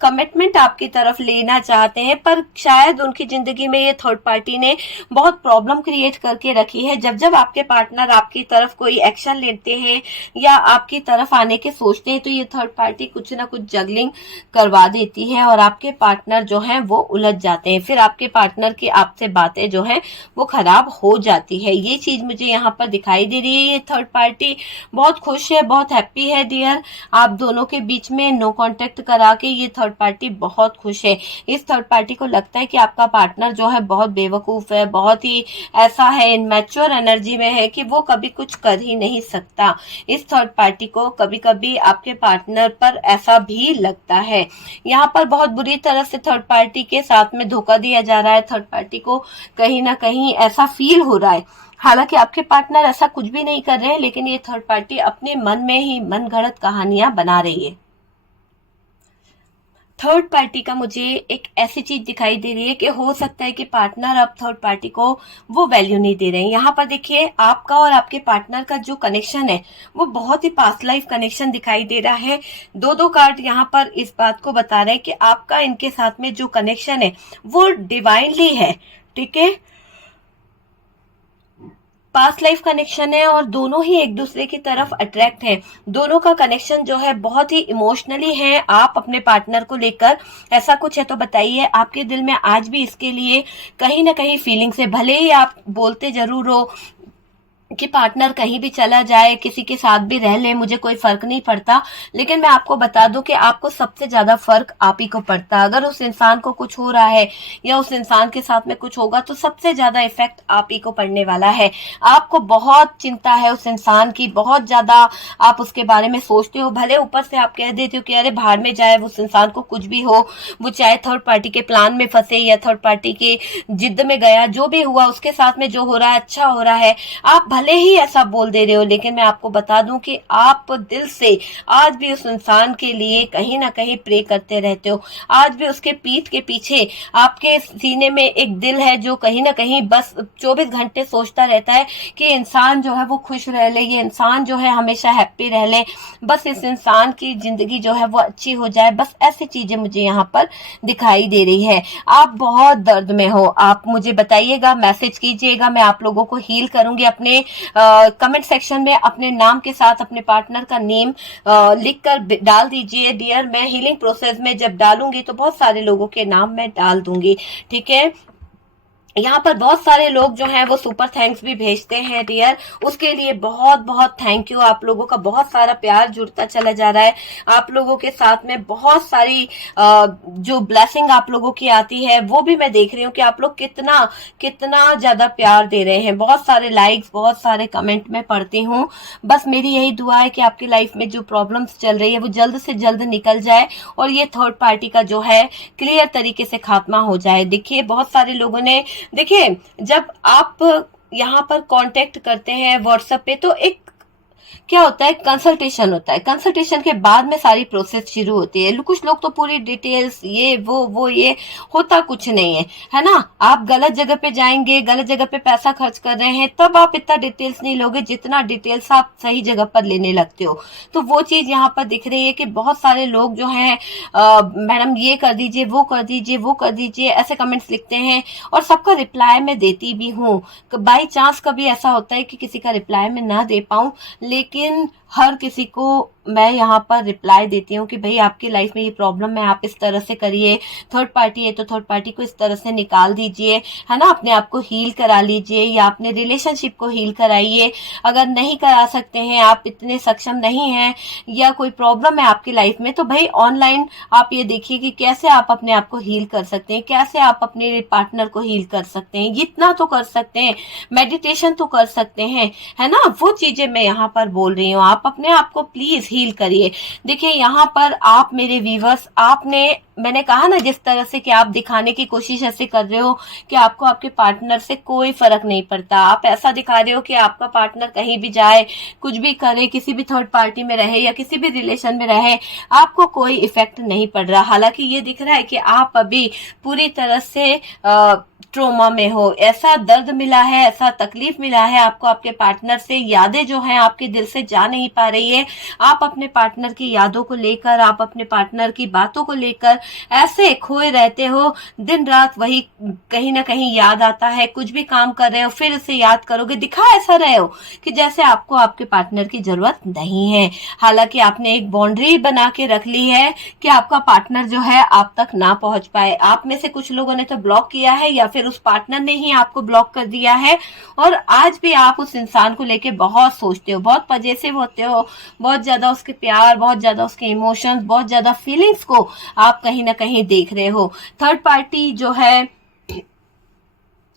कमिटमेंट आपकी तरफ लेना चाहते हैं, पर शायद उनकी जिंदगी में ये थर्ड पार्टी ने बहुत प्रॉब्लम क्रिएट करके रखी है। जब जब आपके पार्टनर आपकी तरफ कोई एक्शन लेते हैं या आपकी तरफ आने के सोचते हैं तो ये थर्ड पार्टी कुछ ना कुछ जगलिंग करवा देती है और आपके पार्टनर जो हैं वो उलझ जाते हैं। फिर आपके पार्टनर की आपसे बातें जो हैं वो खराब हो जाती है। ये चीज मुझे यहाँ पर दिखाई दे रही है। ये थर्ड पार्टी बहुत खुश है, बहुत हैप्पी है डियर। आप दोनों के बीच में नो कॉन्टेक्ट करा के ये थर्ड पार्टी बहुत खुश है। इस थर्ड पार्टी को लगता है कि आपका पार्टनर जो है बहुत बेवकूफ है, बहुत ही ऐसा है, इनमैच्योर एनर्जी में है कि वो कभी कुछ कर ही नहीं सकता। इस थर्ड पार्टी को कभी कभी आपके पार्टनर पर ऐसा भी लगता है। यहाँ पर बहुत बुरी तरह से थर्ड पार्टी के साथ में धोखा दिया जा रहा है। थर्ड पार्टी को कहीं ना कहीं ऐसा फील हो रहा है, हालांकि आपके पार्टनर ऐसा कुछ भी नहीं कर रहे हैं, लेकिन ये थर्ड पार्टी अपने मन में ही मनगढ़ंत कहानियां बना रही है। थर्ड पार्टी का मुझे एक ऐसी चीज दिखाई दे रही है कि हो सकता है कि पार्टनर अब थर्ड पार्टी को वो वैल्यू नहीं दे रहे हैं। यहाँ पर देखिए, आपका और आपके पार्टनर का जो कनेक्शन है वो बहुत ही पास्ट लाइफ कनेक्शन दिखाई दे रहा है। दो दो कार्ड यहाँ पर इस बात को बता रहे हैं कि आपका इनके साथ में जो कनेक्शन है वो डिवाइनली है, ठीक है, पास्ट लाइफ कनेक्शन है और दोनों ही एक दूसरे की तरफ अट्रैक्ट हैं। दोनों का कनेक्शन जो है बहुत ही इमोशनली है आप अपने पार्टनर को लेकर। ऐसा कुछ है तो बताइए, आपके दिल में आज भी इसके लिए कहीं ना कहीं फीलिंग्स है। भले ही आप बोलते जरूर हो कि पार्टनर कहीं भी चला जाए, किसी के साथ भी रह ले, मुझे कोई फर्क नहीं पड़ता, लेकिन मैं आपको बता दूं कि आपको सबसे ज्यादा फर्क आप ही को पड़ता है। अगर उस इंसान को कुछ हो रहा है या उस इंसान के साथ में कुछ होगा तो सबसे ज्यादा इफेक्ट आप ही को पड़ने वाला है। आपको बहुत चिंता है उस इंसान की, बहुत ज्यादा आप उसके बारे में सोचते हो। भले ऊपर से आप कह देते हो कि अरे भाड़ में जाए, उस इंसान को कुछ भी हो, वो चाहे थर्ड पार्टी के प्लान में फंसे या थर्ड पार्टी के जिद में गया, जो भी हुआ उसके साथ में जो हो रहा है अच्छा हो रहा है, आप भले ही ऐसा बोल दे रहे हो, लेकिन मैं आपको बता दूं कि आप दिल से आज भी उस इंसान के लिए कहीं ना कहीं प्रे करते रहते हो। आज भी उसके पीठ के पीछे आपके सीने में एक दिल है जो कहीं ना कहीं बस 24 घंटे सोचता रहता है कि इंसान जो है वो खुश रह ले, ये इंसान जो है हमेशा हैप्पी रह ले, बस इस इंसान की जिंदगी जो है वो अच्छी हो जाए। बस ऐसी चीजें मुझे यहाँ पर दिखाई दे रही है। आप बहुत दर्द में हो, आप मुझे बताइएगा, मैसेज कीजिएगा, मैं आप लोगों को हील करूंगी। अपने कमेंट सेक्शन में अपने नाम के साथ अपने पार्टनर का नेम लिख कर डाल दीजिए डियर। मैं हीलिंग प्रोसेस में जब डालूंगी तो बहुत सारे लोगों के नाम मैं डाल दूंगी, ठीक है। यहाँ पर बहुत सारे लोग जो हैं वो सुपर थैंक्स भी भेजते हैं डियर, उसके लिए बहुत बहुत थैंक यू। आप लोगों का बहुत सारा प्यार जुड़ता चला जा रहा है। आप लोगों के साथ में बहुत सारी जो ब्लेसिंग आप लोगों की आती है वो भी मैं देख रही हूँ कि आप लोग कितना कितना ज्यादा प्यार दे रहे हैं। बहुत सारे लाइक्स, बहुत सारे कमेंट में पढ़ती हूँ। बस मेरी यही दुआ है कि आपकी लाइफ में जो प्रॉब्लम्स चल रही है वो जल्द से जल्द निकल जाए और ये थर्ड पार्टी का जो है क्लियर तरीके से खात्मा हो जाए। देखिए, बहुत सारे लोगों ने, देखिए, जब आप यहाँ पर कांटेक्ट करते हैं व्हाट्सएप पे तो एक क्या होता है, कंसल्टेशन होता है। कंसल्टेशन के बाद में सारी प्रोसेस शुरू होती है। कुछ लोग तो पूरी डिटेल्स ये वो ये, होता कुछ नहीं है ना। आप गलत जगह पे जाएंगे, गलत जगह पे पैसा खर्च कर रहे हैं, तब आप इतना डिटेल्स नहीं लोगे जितना डिटेल्स आप सही जगह पर लेने लगते हो। तो वो चीज यहाँ पर दिख रही है कि बहुत सारे लोग जो हैं मैडम ये कर दीजिए, वो कर दीजिए, वो कर दीजिए, ऐसे कमेंट्स लिखते हैं और सबका रिप्लाई मैं देती भी हूँ। बाई चांस कभी ऐसा होता है कि किसी का रिप्लाई मैं ना दे पाऊं, लेकिन हर किसी को मैं यहाँ पर रिप्लाई देती हूँ कि भाई आपकी लाइफ में ये प्रॉब्लम है, आप इस तरह से करिए। थर्ड पार्टी है तो थर्ड पार्टी को इस तरह से निकाल दीजिए, है ना। अपने आप को हील करा लीजिए या अपने रिलेशनशिप को हील कराइए। अगर नहीं करा सकते हैं, आप इतने सक्षम नहीं हैं या कोई प्रॉब्लम है आपकी लाइफ में, तो भाई ऑनलाइन आप ये देखिए कि कैसे आप अपने आप को हील कर सकते हैं, कैसे आप अपने पार्टनर को हील कर सकते हैं। इतना तो कर सकते हैं, मेडिटेशन तो कर सकते हैं, है ना। वो चीजें मैं यहाँ पर बोल रही हूँ। आप अपने आप को प्लीज हील करिए। देखिए, यहाँ पर आप मेरे व्यूवर्स, मैंने कहा ना जिस तरह से कि आप दिखाने की कोशिश ऐसे कर रहे हो कि आपको आपके पार्टनर से कोई फर्क नहीं पड़ता। आप ऐसा दिखा रहे हो कि आपका पार्टनर कहीं भी जाए, कुछ भी करे, किसी भी थर्ड पार्टी में रहे या किसी भी रिलेशन में रहे, आपको कोई इफेक्ट नहीं पड़ रहा। हालांकि ये दिख रहा है कि आप अभी पूरी तरह से ट्रोमा में हो। ऐसा दर्द मिला है, ऐसा तकलीफ मिला है आपको आपके पार्टनर से। यादें जो हैं आपके दिल से जा नहीं पा रही है। आप अपने पार्टनर की यादों को लेकर, आप अपने पार्टनर की बातों को लेकर ऐसे खोए रहते हो। दिन रात वही कहीं ना कहीं याद आता है। कुछ भी काम कर रहे हो फिर उसे याद करोगे। दिखा ऐसा रहे हो कि जैसे आपको आपके पार्टनर की जरूरत नहीं है। हालांकि आपने एक बाउंड्री बना के रख ली है कि आपका पार्टनर जो है आप तक ना पहुंच पाए। आप में से कुछ लोगों ने तो ब्लॉक किया है या फिर उस पार्टनर ने ही आपको ब्लॉक कर दिया है। और आज भी आप उस इंसान को लेके बहुत सोचते हो, बहुत पजेसिव होते हो, बहुत ज्यादा उसके प्यार, बहुत ज्यादा उसके इमोशंस, बहुत ज्यादा फीलिंग्स को आप कहीं ना कहीं देख रहे हो। थर्ड पार्टी जो है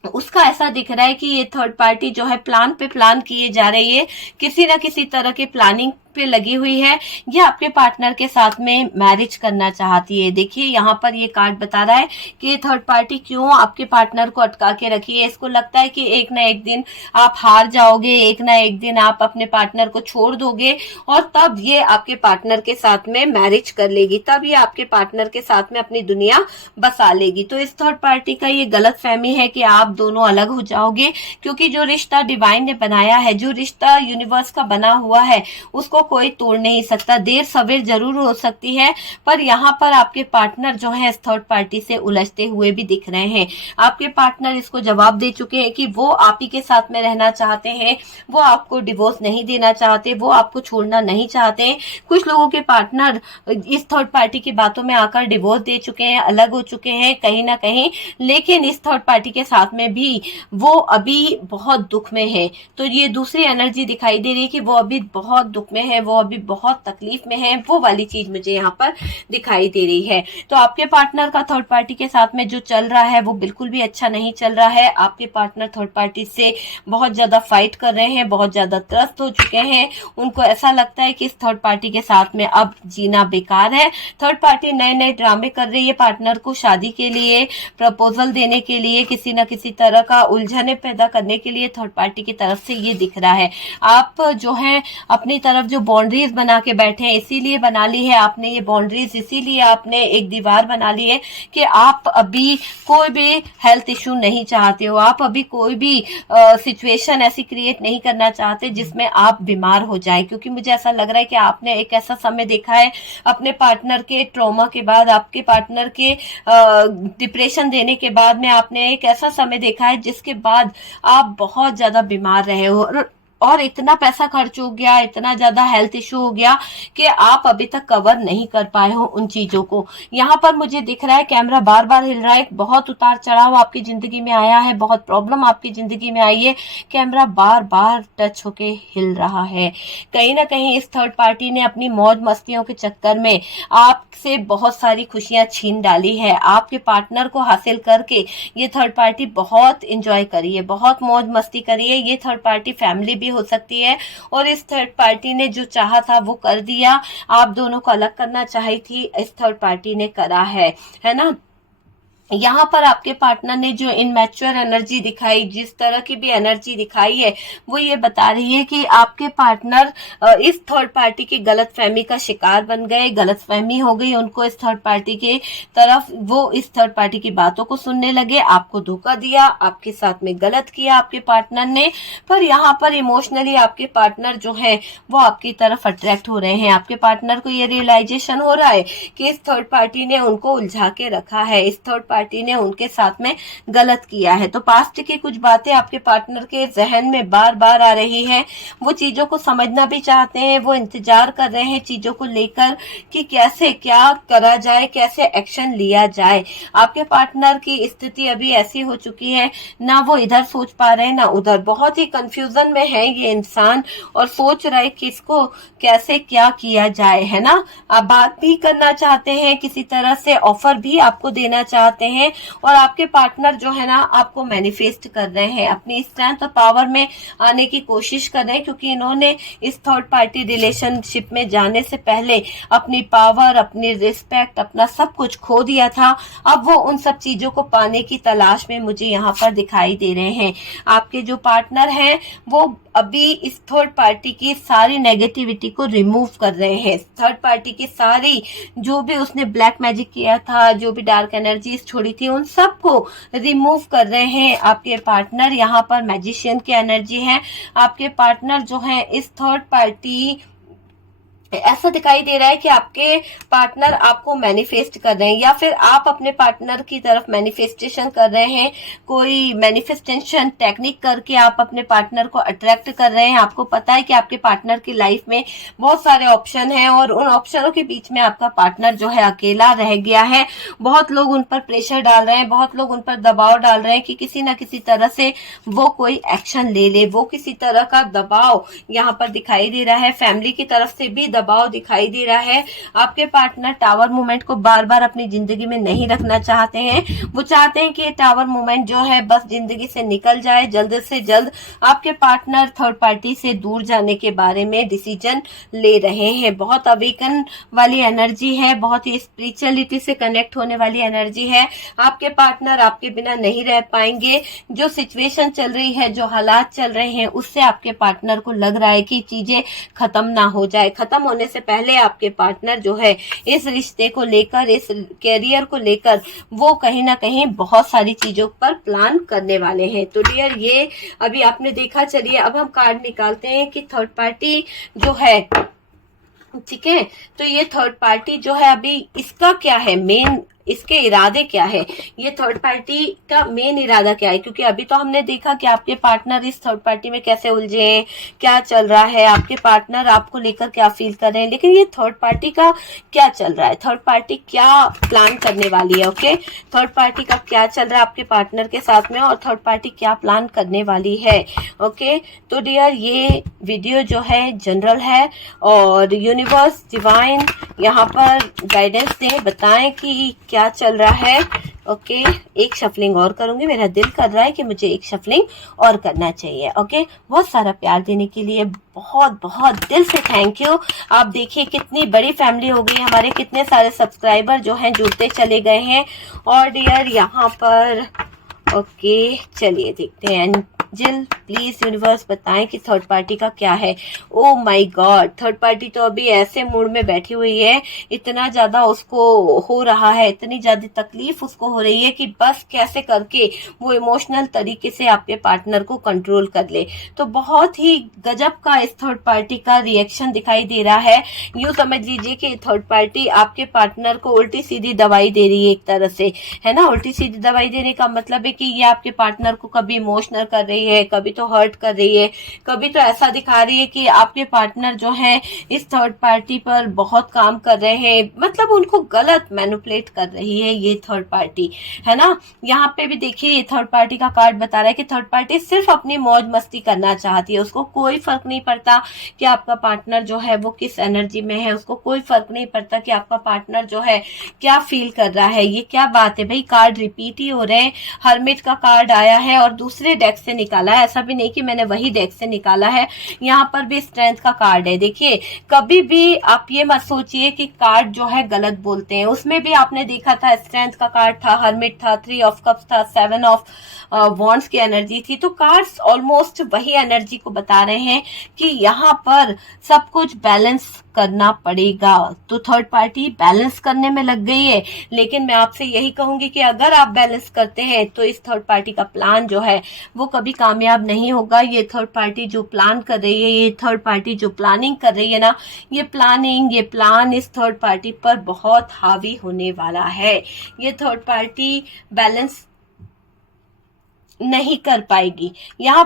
उसका ऐसा दिख रहा है कि ये थर्ड पार्टी जो है प्लान पे प्लान किए जा रही है। किसी ना किसी तरह के प्लानिंग पे लगी हुई है, ये आपके पार्टनर के साथ में मैरिज करना चाहती है। देखिए यहाँ पर ये कार्ड बता रहा है कि थर्ड पार्टी क्यों आपके पार्टनर को अटका के रखी है। इसको लगता है कि एक ना एक दिन आप हार जाओगे, एक ना एक दिन आप अपने पार्टनर को छोड़ दोगे और तब ये आपके पार्टनर के साथ में मैरिज कर लेगी, तब ये आपके पार्टनर के साथ में अपनी दुनिया बसा लेगी। तो इस थर्ड पार्टी का ये गलत फहमी है कि आप दोनों अलग हो जाओगे, क्योंकि जो रिश्ता डिवाइन ने बनाया है, जो रिश्ता यूनिवर्स का बना हुआ है, उसको कोई तोड़ नहीं सकता। देर सवेर जरूर हो सकती है, पर यहाँ पर आपके पार्टनर जो है इस थर्ड पार्टी से उलझते हुए भी दिख रहे हैं। आपके पार्टनर इसको जवाब दे चुके हैं कि वो आप ही के साथ में रहना चाहते हैं, वो आपको डिवोर्स नहीं देना चाहते, वो आपको छोड़ना नहीं चाहते। कुछ लोगों के पार्टनर इस थर्ड पार्टी की बातों में आकर डिवोर्स दे चुके हैं, अलग हो चुके हैं कहीं ना कहीं, लेकिन इस थर्ड पार्टी के साथ में भी वो अभी बहुत दुख में है। तो ये दूसरी एनर्जी दिखाई दे रही है कि वो अभी बहुत दुख में है, वो अभी बहुत तकलीफ में है, वो वाली चीज मुझे यहाँ पर दिखाई दे रही है। तो आपके पार्टनर का थर्ड पार्टी के साथ में जो चल रहा है वो बिल्कुल भी अच्छा नहीं चल रहा है। आपके पार्टनर थर्ड पार्टी से बहुत ज्यादा फाइट कर रहे हैं, बहुत ज्यादा त्रस्त हो चुके हैं। उनको ऐसा लगता है कि इस थर्ड पार्टी के साथ में अब जीना बेकार है। थर्ड पार्टी नए नए ड्रामे कर रही है पार्टनर को शादी के लिए, प्रपोजल देने के लिए, किसी न किसी तरह का उलझने पैदा करने के लिए थर्ड पार्टी की तरफ से ये दिख रहा है। आप जो है अपनी तरफ जो बाउंड्रीज बना के बैठे हैं, इसीलिए बना ली है आपने ये बाउंड्रीज, इसीलिए आपने एक दीवार बना ली है कि आप अभी कोई भी हेल्थ इश्यू नहीं चाहते हो, आप अभी कोई भी सिचुएशन ऐसी क्रिएट नहीं करना चाहते जिसमें आप बीमार हो जाएं। क्योंकि मुझे ऐसा लग रहा है कि आपने एक ऐसा समय देखा है अपने पार्टनर के ट्रॉमा के बाद, आपके पार्टनर के डिप्रेशन देने के बाद में आपने एक ऐसा समय देखा है जिसके बाद आप बहुत ज्यादा बीमार रहे हो और इतना पैसा खर्च हो गया, इतना ज्यादा हेल्थ इश्यू हो गया कि आप अभी तक कवर नहीं कर पाए हो उन चीजों को। यहाँ पर मुझे दिख रहा है कैमरा बार बार हिल रहा है, बहुत उतार चढ़ाव आपकी जिंदगी में आया है, बहुत प्रॉब्लम आपकी जिंदगी में आई है, कैमरा बार बार टच होके हिल रहा है। कहीं ना कहीं इस थर्ड पार्टी ने अपनी मौज मस्तियों के चक्कर में आपसे बहुत सारी खुशियां छीन डाली है। आपके पार्टनर को हासिल करके ये थर्ड पार्टी बहुत इंजॉय करी है, बहुत मौज मस्ती करी है। ये थर्ड पार्टी फैमिली भी हो सकती है और इस थर्ड पार्टी ने जो चाहा था वो कर दिया। आप दोनों को अलग करना चाही थी, इस थर्ड पार्टी ने करा है ना। यहाँ पर आपके पार्टनर ने जो इनमैच्योर एनर्जी दिखाई, जिस तरह की भी एनर्जी दिखाई है, वो ये बता रही है कि आपके पार्टनर इस थर्ड पार्टी की गलतफहमी का शिकार बन गए, गलतफहमी हो गई उनको इस थर्ड पार्टी के तरफ। वो इस थर्ड पार्टी की बातों को सुनने लगे, आपको धोखा दिया, आपके साथ में गलत किया आपके पार्टनर ने। पर यहाँ पर इमोशनली आपके पार्टनर जो है वो आपकी तरफ अट्रैक्ट हो रहे हैं। आपके पार्टनर को ये रियलाइजेशन हो रहा है कि इस थर्ड पार्टी ने उनको उलझा के रखा है, इस थर्ड पार्टी ने उनके साथ में गलत किया है। तो पास्ट की कुछ बातें आपके पार्टनर के जहन में बार बार आ रही हैं। वो चीजों को समझना भी चाहते हैं, वो इंतजार कर रहे हैं चीजों को लेकर कि कैसे क्या करा जाए, कैसे एक्शन लिया जाए। आपके पार्टनर की स्थिति अभी ऐसी हो चुकी है, ना वो इधर सोच पा रहे हैं ना उधर, बहुत ही कंफ्यूजन में है ये इंसान और सोच रहे कि इसको कैसे क्या किया जाए, है ना। आप बात भी करना चाहते हैं, किसी तरह से ऑफर भी आपको देना चाहते हैं और आपके पार्टनर जो है ना आपको मैनिफेस्ट कर रहे हैं, अपनी स्ट्रेंथ और पावर में आने की कोशिश कर रहे हैं, क्योंकि इन्होंने इस थर्ड पार्टी रिलेशनशिप में जाने से पहले अपनी पावर, अपनी रिस्पेक्ट, अपना सब कुछ खो दिया था। अब वो उन सब चीजों को पाने की तलाश में मुझे यहाँ पर दिखाई दे रहे हैं। आपके जो पार्टनर हैं वो अभी इस थर्ड पार्टी की सारी नेगेटिविटी को रिमूव कर रहे हैं। थर्ड पार्टी की सारी जो भी उसने ब्लैक मैजिक किया था, जो भी डार्क एनर्जीज छोड़ी थी, उन सबको रिमूव कर रहे हैं आपके पार्टनर। यहाँ पर मैजिशियन की एनर्जी है। आपके पार्टनर जो है इस थर्ड पार्टी, ऐसा दिखाई दे रहा है कि आपके पार्टनर आपको मैनिफेस्ट कर रहे हैं या फिर आप अपने पार्टनर की तरफ मैनिफेस्टेशन कर रहे हैं। कोई मैनिफेस्टेशन टेक्निक करके आप अपने पार्टनर को अट्रैक्ट कर रहे हैं। आपको पता है कि आपके पार्टनर की लाइफ में बहुत सारे ऑप्शन हैं और उन ऑप्शनों के बीच में आपका पार्टनर जो है अकेला रह गया है। बहुत लोग उन पर प्रेशर डाल रहे हैं, बहुत लोग उन पर दबाव डाल रहे हैं कि किसी न किसी तरह से वो कोई एक्शन ले ले। वो किसी तरह का दबाव यहाँ पर दिखाई दे रहा है। फैमिली की तरफ से भी दबाव दिखाई दे रहा है। आपके पार्टनर टावर मूवमेंट को बार बार अपनी जिंदगी में नहीं रखना चाहते हैं। वो चाहते हैं कि ये टावर मूवमेंट जो है बस जिंदगी से निकल जाए। जल्द से जल्द आपके पार्टनर थर्ड पार्टी से दूर जाने के बारे में डिसीजन ले रहे हैं। बहुत अवेकन वाली एनर्जी है, बहुत ही स्पिरिचुअलिटी से कनेक्ट होने वाली एनर्जी है। आपके पार्टनर आपके बिना नहीं रह पाएंगे। जो सिचुएशन चल रही है, जो हालात चल रहे हैं, उससे आपके पार्टनर को लग रहा है कि चीजें खत्म ना हो जाए। खत्म होने से पहले आपके पार्टनर जो है इस रिश्ते को लेकर, इस कैरियर को लेकर वो कहीं ना कहीं बहुत सारी चीजों पर प्लान करने वाले हैं। तो डियर, ये अभी आपने देखा। चलिए अब हम कार्ड निकालते हैं कि थर्ड पार्टी जो है, ठीक है, तो ये थर्ड पार्टी जो है अभी इसका क्या है, मेन इसके इरादे क्या है, ये थर्ड पार्टी का मेन इरादा क्या है। क्योंकि अभी तो हमने देखा कि आपके पार्टनर इस थर्ड पार्टी में कैसे उलझे हैं, क्या चल रहा है, आपके पार्टनर आपको लेकर क्या फील कर रहे हैं, लेकिन ये थर्ड पार्टी का क्या चल रहा है, थर्ड पार्टी क्या प्लान करने वाली है। ओके, थर्ड पार्टी का क्या चल रहा है आपके पार्टनर के साथ में, और थर्ड पार्टी क्या प्लान करने वाली है। ओके, तो डियर, ये वीडियो जो है जनरल है और यूनिवर्स डिवाइन यहाँ पर गाइडेंस दें, बताएं कि क्या चल रहा है। ओके, एक शफलिंग और करूंगी, मेरा दिल कर रहा है कि मुझे एक शफलिंग और करना चाहिए। ओके, बहुत सारा प्यार देने के लिए बहुत बहुत दिल से थैंक यू। आप देखिए कितनी बड़ी फैमिली हो गई हमारे, कितने सारे सब्सक्राइबर जो हैं जुड़ते चले गए हैं। और डियर यहाँ पर ओके, चलिए देखते हैं। जिल प्लीज यूनिवर्स बताएं कि थर्ड पार्टी का क्या है। Oh my God, third party तो अभी ऐसे मूड में बैठी हुई है, इतना ज्यादा उसको हो रहा है, इतनी ज्यादा तकलीफ उसको हो रही है कि बस कैसे करके वो इमोशनल तरीके से आपके पार्टनर को कंट्रोल कर ले। तो बहुत ही गजब का इस थर्ड पार्टी का रिएक्शन दिखाई दे रहा है। यूं समझ लीजिए कि थर्ड पार्टी आपके पार्टनर को उल्टी सीधी दवाई दे रही है एक तरह से, है ना। उल्टी सीधी दवाई देने का मतलब है कि ये आपके पार्टनर को कभी इमोशनल कर रही है, कभी तो हर्ट कर रही है, कभी तो ऐसा दिखा रही है कि आपके पार्टनर जो है इस थर्ड पार्टी पर बहुत काम कर रहे हैं, मतलब उनको गलत मैनिपुलेट कर रही है ये थर्ड पार्टी, है ना। यहाँ पे भी देखिए ये थर्ड पार्टी का कार्ड बता रहा है कि थर्ड पार्टी सिर्फ अपनी मौज मस्ती करना चाहती है। उसको कोई फर्क नहीं पड़ता कि आपका पार्टनर जो है वो किस एनर्जी में है, उसको कोई फर्क नहीं पड़ता कि आपका पार्टनर जो है क्या फील कर रहा है। ये क्या बात है भाई, कार्ड रिपीट ही हो रहे हैं। हर्मिट का कार्ड आया है और दूसरे डेक से निकाला है, ऐसा भी नहीं कि मैंने वही डेक से निकाला है। यहाँ पर भी स्ट्रेंथ का कार्ड है। देखिए कभी भी आप ये मत सोचिए कि कार्ड जो है गलत बोलते हैं, उसमें भी आपने देखा था स्ट्रेंथ का कार्ड था, हर्मिट था, 3 ऑफ कप्स था, 7 ऑफ वॉन्ड्स की एनर्जी थी। तो कार्ड्स ऑलमोस्ट वही एनर्जी को बता रहे हैं कि यहाँ पर सब कुछ बैलेंस करना पड़ेगा। तो थर्ड पार्टी बैलेंस करने में लग गई है, लेकिन मैं आपसे यही कहूंगी कि अगर आप बैलेंस करते हैं तो इस थर्ड पार्टी का प्लान जो है वो कभी कामयाब नहीं होगा। ये थर्ड पार्टी जो प्लान कर रही है, ये थर्ड पार्टी जो प्लानिंग कर रही है ना, ये प्लानिंग, ये प्लान इस थर्ड पार्टी पर बहुत हावी होने वाला है। ये थर्ड पार्टी बैलेंस नहीं कर पाएगी। यहाँ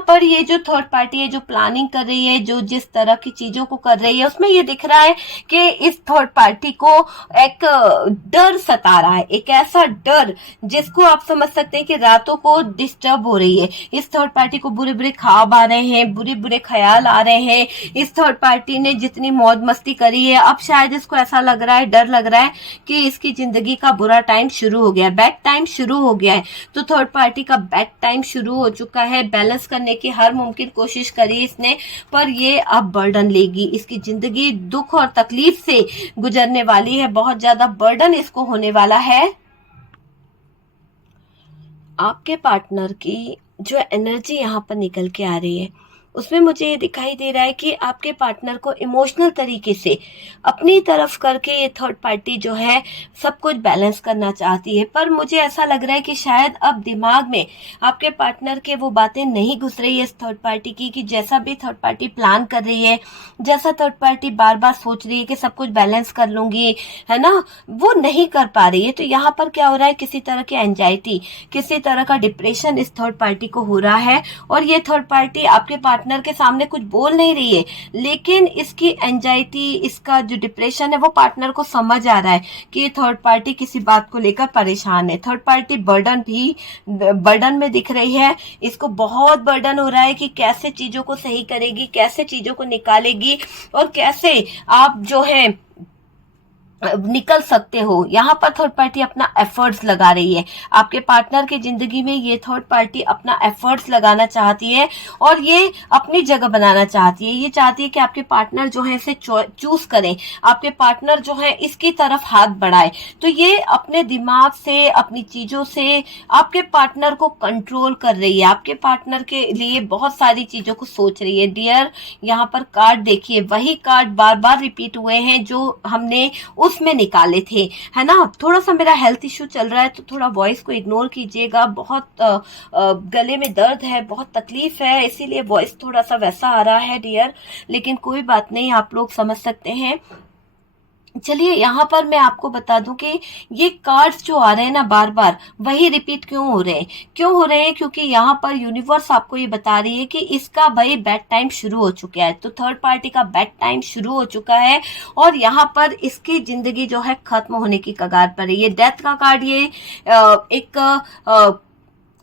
पर ये जो थर्ड पार्टी है जो प्लानिंग कर रही है, जो जिस तरह की चीजों को कर रही है, उसमें ये दिख रहा है कि इस थर्ड पार्टी को एक डर सता रहा है, एक ऐसा डर जिसको आप समझ सकते हैं कि रातों को डिस्टर्ब हो रही है। इस थर्ड पार्टी को बुरे बुरे ख्वाब आ रहे हैं, बुरे बुरे ख्याल आ रहे हैं। इस थर्ड पार्टी ने जितनी मौज मस्ती करी है, अब शायद इसको ऐसा लग रहा है, डर लग रहा है कि इसकी जिंदगी का बुरा टाइम शुरू हो गया, बैड टाइम शुरू हो गया है। तो थर्ड पार्टी का बैड टाइम शुरू हो चुका है। बैलेंस करने की हर मुमकिन कोशिश करी इसने, पर ये अब बर्डन लेगी। इसकी जिंदगी दुख और तकलीफ से गुजरने वाली है, बहुत ज्यादा बर्डन इसको होने वाला है। आपके पार्टनर की जो एनर्जी यहाँ पर निकल के आ रही है उसमें मुझे ये दिखाई दे रहा है कि आपके पार्टनर को इमोशनल तरीके से अपनी तरफ करके ये थर्ड पार्टी जो है सब कुछ बैलेंस करना चाहती है। पर मुझे ऐसा लग रहा है कि शायद अब दिमाग में आपके पार्टनर के वो बातें नहीं घुस रही है इस थर्ड पार्टी की, कि जैसा भी थर्ड पार्टी प्लान कर रही है, जैसा थर्ड पार्टी बार बार सोच रही है कि सब कुछ बैलेंस कर लूंगी, है ना, वो नहीं कर पा रही है। तो यहाँ पर क्या हो रहा है, किसी तरह की एंजाइटी, किसी तरह का डिप्रेशन इस थर्ड पार्टी को हो रहा है। और ये थर्ड पार्टी आपके पार्टनर के सामने कुछ बोल नहीं रही है, लेकिन इसकी एंजाइटी, इसका जो डिप्रेशन है वो पार्टनर को समझ आ रहा है कि ये थर्ड पार्टी किसी बात को लेकर परेशान है। थर्ड पार्टी बर्डन में दिख रही है, इसको बहुत बर्डन हो रहा है कि कैसे चीजों को सही करेगी, कैसे चीजों को निकालेगी और कैसे आप जो है निकल सकते हो। यहाँ पर थर्ड पार्टी अपना एफर्ट्स लगा रही है। आपके पार्टनर की जिंदगी में ये थर्ड पार्टी अपना एफर्ट्स लगाना चाहती है और ये अपनी जगह बनाना चाहती है। ये चाहती है कि आपके पार्टनर जो है इसे चूज करें, आपके पार्टनर जो है इसकी तरफ हाथ बढ़ाए। तो ये अपने दिमाग से, अपनी चीजों से आपके पार्टनर को कंट्रोल कर रही है, आपके पार्टनर के लिए बहुत सारी चीजों को सोच रही है। डियर, यहाँ पर कार्ड देखिए, वही कार्ड बार बार रिपीट हुए हैं जो हमने उसमें निकाले थे, है ना। थोड़ा सा मेरा हेल्थ इश्यू चल रहा है तो थोड़ा वॉइस को इग्नोर कीजिएगा। बहुत गले में दर्द है, बहुत तकलीफ है, इसीलिए वॉइस थोड़ा सा वैसा आ रहा है डियर, लेकिन कोई बात नहीं, आप लोग समझ सकते हैं। चलिए यहाँ पर मैं आपको बता दूं कि ये कार्ड्स जो आ रहे हैं ना बार बार, वही रिपीट क्यों हो रहे हैं, क्योंकि यहाँ पर यूनिवर्स आपको ये बता रही है कि इसका भाई बैड टाइम शुरू हो चुका है। तो थर्ड पार्टी का बैड टाइम शुरू हो चुका है और यहाँ पर इसकी जिंदगी जो है खत्म होने की कगार पर है। ये डेथ का कार्ड, ये एक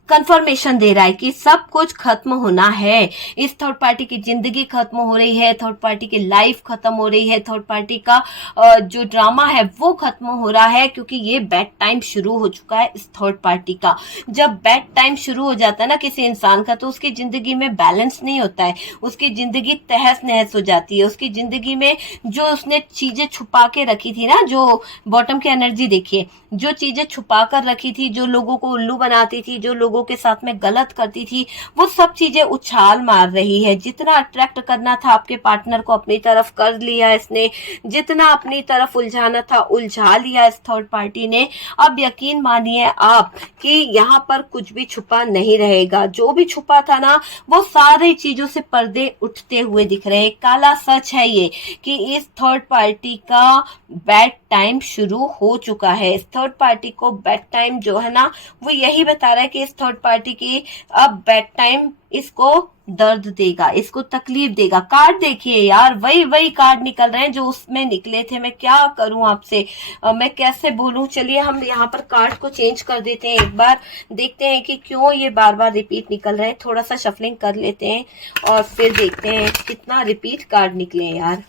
कंफर्मेशन दे रहा है कि सब कुछ खत्म होना है। इस थर्ड पार्टी की जिंदगी खत्म हो रही है, थर्ड पार्टी की लाइफ खत्म हो रही है, थर्ड पार्टी का जो ड्रामा है वो खत्म हो रहा है, क्योंकि ये बैड टाइम शुरू हो चुका है इस थर्ड पार्टी का। जब बैड टाइम शुरू हो जाता है ना किसी इंसान का, तो उसकी जिंदगी में बैलेंस नहीं होता है, उसकी जिंदगी तहस नहस हो जाती है। उसकी जिंदगी में जो उसने चीजें छुपा के रखी थी ना, जो बॉटम की एनर्जी देखिए, जो चीजें छुपा कर रखी थी, जो लोगों को उल्लू बनाती थी, जो लोगों के साथ में गलत करती थी, वो सब चीजें उछाल मार रही है। जितना अट्रैक्ट करना था आपके पार्टनर को अपनी तरफ कर लिया इसने, जितना अपनी तरफ उलझाना था उलझा लिया इस थर्ड पार्टी ने। अब यकीन मानिए आप कि यहाँ पर कुछ भी छुपा नहीं रहेगा। जो भी छुपा था ना, वो सारी चीजों से पर्दे उठते हुए दिख रहे हैं। काला सच है ये कि इस थर्ड पार्टी का बैड टाइम शुरू हो चुका है। इस थर्ड पार्टी को बैड टाइम जो है ना, वो यही बता रहा है कि इस थर्ड पार्टी की अब बैड टाइम इसको दर्द देगा, इसको तकलीफ देगा। कार्ड देखिए यार, वही कार्ड निकल रहे हैं जो उसमें निकले थे। मैं क्या करूं आपसे, मैं कैसे बोलूं। चलिए हम यहाँ पर कार्ड को चेंज कर देते हैं, एक बार देखते हैं कि क्यों ये बार बार रिपीट निकल रहे हैं। थोड़ा सा शफलिंग कर लेते हैं और फिर देखते हैं कितना रिपीट कार्ड निकले यार।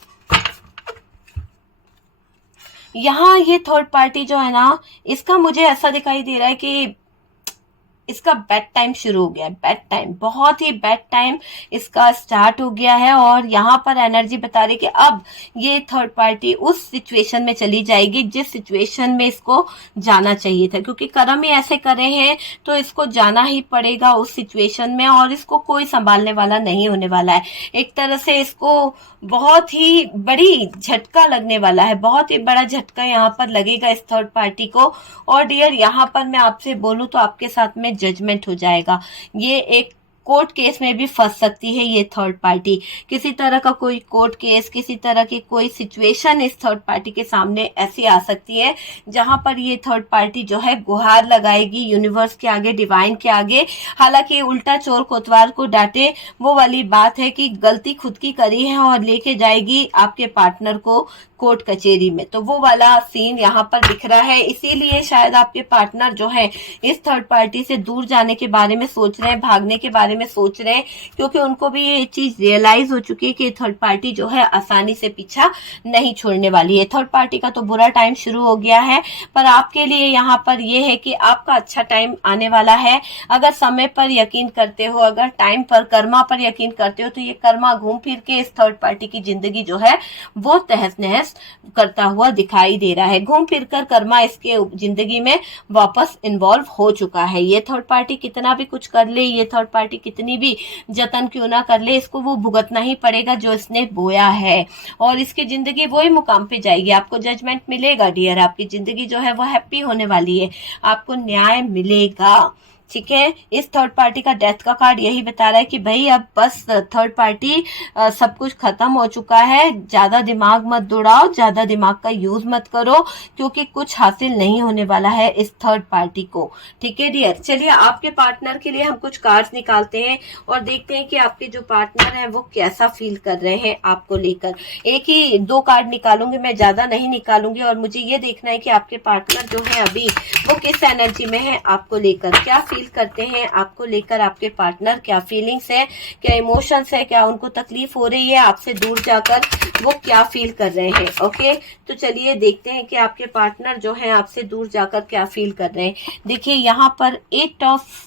यहाँ ये थर्ड पार्टी जो है ना, इसका मुझे ऐसा दिखाई दे रहा है कि इसका बैड टाइम शुरू हो गया है। बैड टाइम, बहुत ही बैड टाइम इसका स्टार्ट हो गया है। और यहाँ पर एनर्जी बता रही कि अब ये थर्ड पार्टी उस सिचुएशन में चली जाएगी जिस सिचुएशन में इसको जाना चाहिए था, क्योंकि कर्म ही ऐसे कर रहे हैं तो इसको जाना ही पड़ेगा उस सिचुएशन में, और इसको कोई संभालने वाला नहीं होने वाला है। एक तरह से इसको बहुत ही बड़ी झटका लगने वाला है, बहुत ही बड़ा झटका यहाँ पर लगेगा इस थर्ड पार्टी को। और डियर, यहाँ पर मैं आपसे बोलूं तो आपके साथ में जजमेंट हो जाएगा। ये एक कोर्ट केस में भी फंस सकती है ये थर्ड पार्टी। किसी तरह का कोई कोर्ट केस, किसी तरह की कोई सिचुएशन इस थर्ड पार्टी के सामने ऐसी आ सकती है जहां पर ये थर्ड पार्टी जो है गुहार लगाएगी यूनिवर्स के आगे, डिवाइन के आगे। हालांकि उल्टा चोर कोतवाल को डांटे वो वाली बात है कि गलती खुद की करी है और लेके जाएगी आपके पार्टनर को कोर्ट कचेरी में। तो वो वाला सीन यहाँ पर दिख रहा है। इसीलिए शायद आपके पार्टनर जो है इस थर्ड पार्टी से दूर जाने के बारे में सोच रहे हैं, भागने के बारे में सोच रहे हैं, क्योंकि उनको भी ये चीज रियलाइज हो चुकी है कि थर्ड पार्टी जो है आसानी से पीछा नहीं छोड़ने वाली है। थर्ड पार्टी का तो बुरा टाइम शुरू हो गया है, पर आपके लिए यहाँ पर ये है कि आपका अच्छा टाइम आने वाला है। अगर समय पर यकीन करते हो, अगर टाइम पर, कर्मा पर यकीन करते हो, तो ये कर्मा घूम फिर के इस थर्ड पार्टी की जिंदगी जो है वो तहस नहस करता हुआ दिखाई दे रहा है। घूम फिरकर कर्मा इसके जिंदगी में वापस इन्वॉल्व हो चुका है। ये थर्ड पार्टी कितना भी कुछ कर ले, ये थर्ड पार्टी कितनी भी जतन क्यों ना कर ले, इसको वो भुगतना ही पड़ेगा जो इसने बोया है, और इसकी जिंदगी वही मुकाम पे जाएगी। आपको जजमेंट मिलेगा डियर, आपकी जिंदगी जो है वो हैप्पी होने वाली है, आपको न्याय मिलेगा। ठीक है। इस थर्ड पार्टी का डेथ का कार्ड यही बता रहा है कि भाई अब बस थर्ड पार्टी सब कुछ खत्म हो चुका है, ज्यादा दिमाग मत दौड़ाओ, ज्यादा दिमाग का यूज मत करो, क्योंकि कुछ हासिल नहीं होने वाला है इस थर्ड पार्टी को। ठीक है डियर, चलिए आपके पार्टनर के लिए हम कुछ कार्ड्स निकालते हैं और देखते हैं कि आपके जो पार्टनर हैं वो कैसा फील कर रहे हैं आपको लेकर। एक ही 2 कार्ड निकालूंगी मैं, ज्यादा नहीं निकालूंगी, और मुझे ये देखना है कि आपके पार्टनर जो है अभी वो किस एनर्जी में है आपको लेकर, क्या फील करते हैं आपको लेकर आपके पार्टनर, क्या फीलिंग्स है, क्या इमोशंस है, क्या उनको तकलीफ हो रही है आपसे दूर जाकर, वो क्या फील कर रहे हैं। ओके, तो चलिए देखते हैं कि आपके पार्टनर जो है आपसे दूर जाकर क्या फील कर रहे हैं। देखिए यहाँ पर 8 ऑफ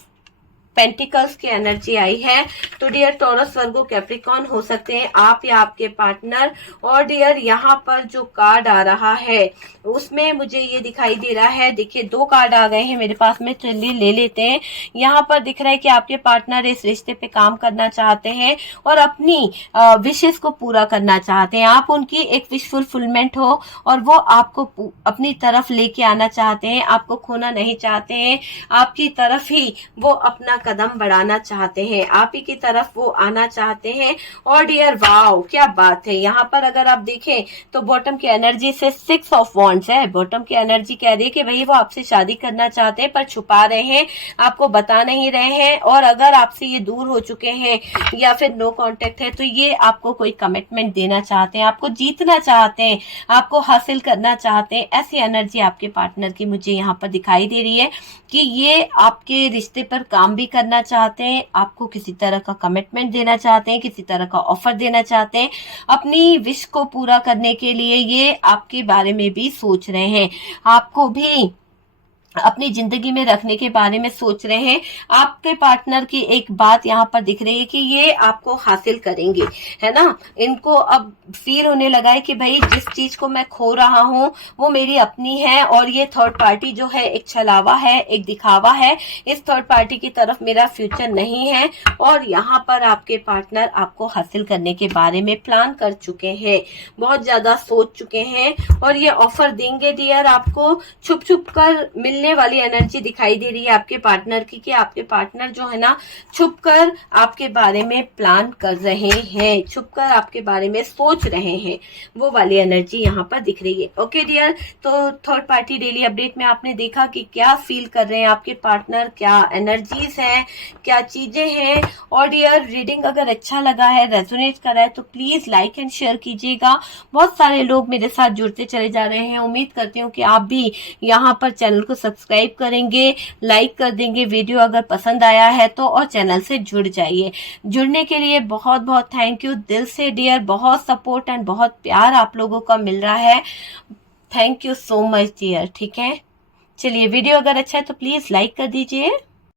पेंटिकल्स की एनर्जी आई है। तो डियर टॉरस, वर्गो, कैप्रिकॉर्न हो सकते हैं आप या आपके पार्टनर। और डियर यहाँ पर जो कार्ड आ रहा है उसमें मुझे ये दिखाई दे रहा है, देखिए 2 कार्ड आ गए हैं मेरे पास में, चलिए ले लेते हैं। यहाँ पर दिख रहा है कि आपके पार्टनर इस रिश्ते पे काम करना चाहते हैं और अपनी विशेष को पूरा करना चाहते हैं। आप उनकी एक विश फुलफिलमेंट हो और वो आपको अपनी तरफ लेके आना चाहते हैं, आपको खोना नहीं चाहते हैं, आपकी तरफ ही वो अपना कदम बढ़ाना चाहते हैं, आप ही की तरफ वो आना चाहते हैं। और डियर वाओ, क्या बात है, यहाँ पर अगर आप देखें तो बॉटम की एनर्जी से 6 ऑफ वॉन्ड्स है। बॉटम की एनर्जी कह रही है कि भाई वो आपसे शादी करना चाहते हैं पर छुपा रहे हैं, आपको बता नहीं रहे हैं। और अगर आपसे ये दूर हो चुके हैं या फिर नो कांटेक्ट है तो ये आपको कोई कमिटमेंट देना चाहते हैं, आपको जीतना चाहते हैं, आपको हासिल करना चाहते हैं। ऐसी एनर्जी आपके पार्टनर की मुझे यहाँ पर दिखाई दे रही है कि ये आपके रिश्ते पर काम भी करना चाहते हैं, आपको किसी तरह का कमिटमेंट देना चाहते हैं, किसी तरह का ऑफर देना चाहते हैं, अपनी विश को पूरा करने के लिए ये आपके बारे में भी सोच रहे हैं, आपको भी अपनी जिंदगी में रखने के बारे में सोच रहे हैं। आपके पार्टनर की एक बात यहाँ पर दिख रही है कि ये आपको हासिल करेंगे, है ना। इनको अब फील होने लगा है कि भाई जिस चीज को मैं खो रहा हूँ वो मेरी अपनी है और ये थर्ड पार्टी जो है एक छलावा है, एक दिखावा है, इस थर्ड पार्टी की तरफ मेरा फ्यूचर नहीं है। और यहाँ पर आपके पार्टनर आपको हासिल करने के बारे में प्लान कर चुके हैं, बहुत ज्यादा सोच चुके हैं और ये ऑफर देंगे डियर आपको। छुप छुप कर मिलने वाली एनर्जी दिखाई दे रही है आपके पार्टनर की, कि आपके पार्टनर जो है ना छुपकर आपके बारे में प्लान कर रहे हैं, छुपकर आपके बारे में सोच रहे हैं, वो वाली एनर्जी यहाँ पर दिख रही है। ओके डियर, तो थर्ड पार्टी डेली अपडेट में आपने देखा कि क्या फील कर रहे हैं आपके पार्टनर, क्या एनर्जीज हैं, क्या चीजें हैं। और डियर रीडिंग अगर अच्छा लगा है, रेजोनेट कर रहा है तो प्लीज लाइक एंड शेयर कीजिएगा। बहुत सारे लोग मेरे साथ जुड़ते चले जा रहे हैं, उम्मीद करती हूँ कि आप भी यहाँ पर चैनल को सब्सक्राइब करेंगे, लाइक कर देंगे वीडियो अगर पसंद आया है तो, और चैनल से जुड़ जाइए। जुड़ने के लिए बहुत बहुत थैंक यू दिल से डियर, बहुत सपोर्ट एंड बहुत प्यार आप लोगों का मिल रहा है, thank you so much dear. ठीक है, चलिए वीडियो अगर अच्छा है तो प्लीज लाइक कर दीजिए।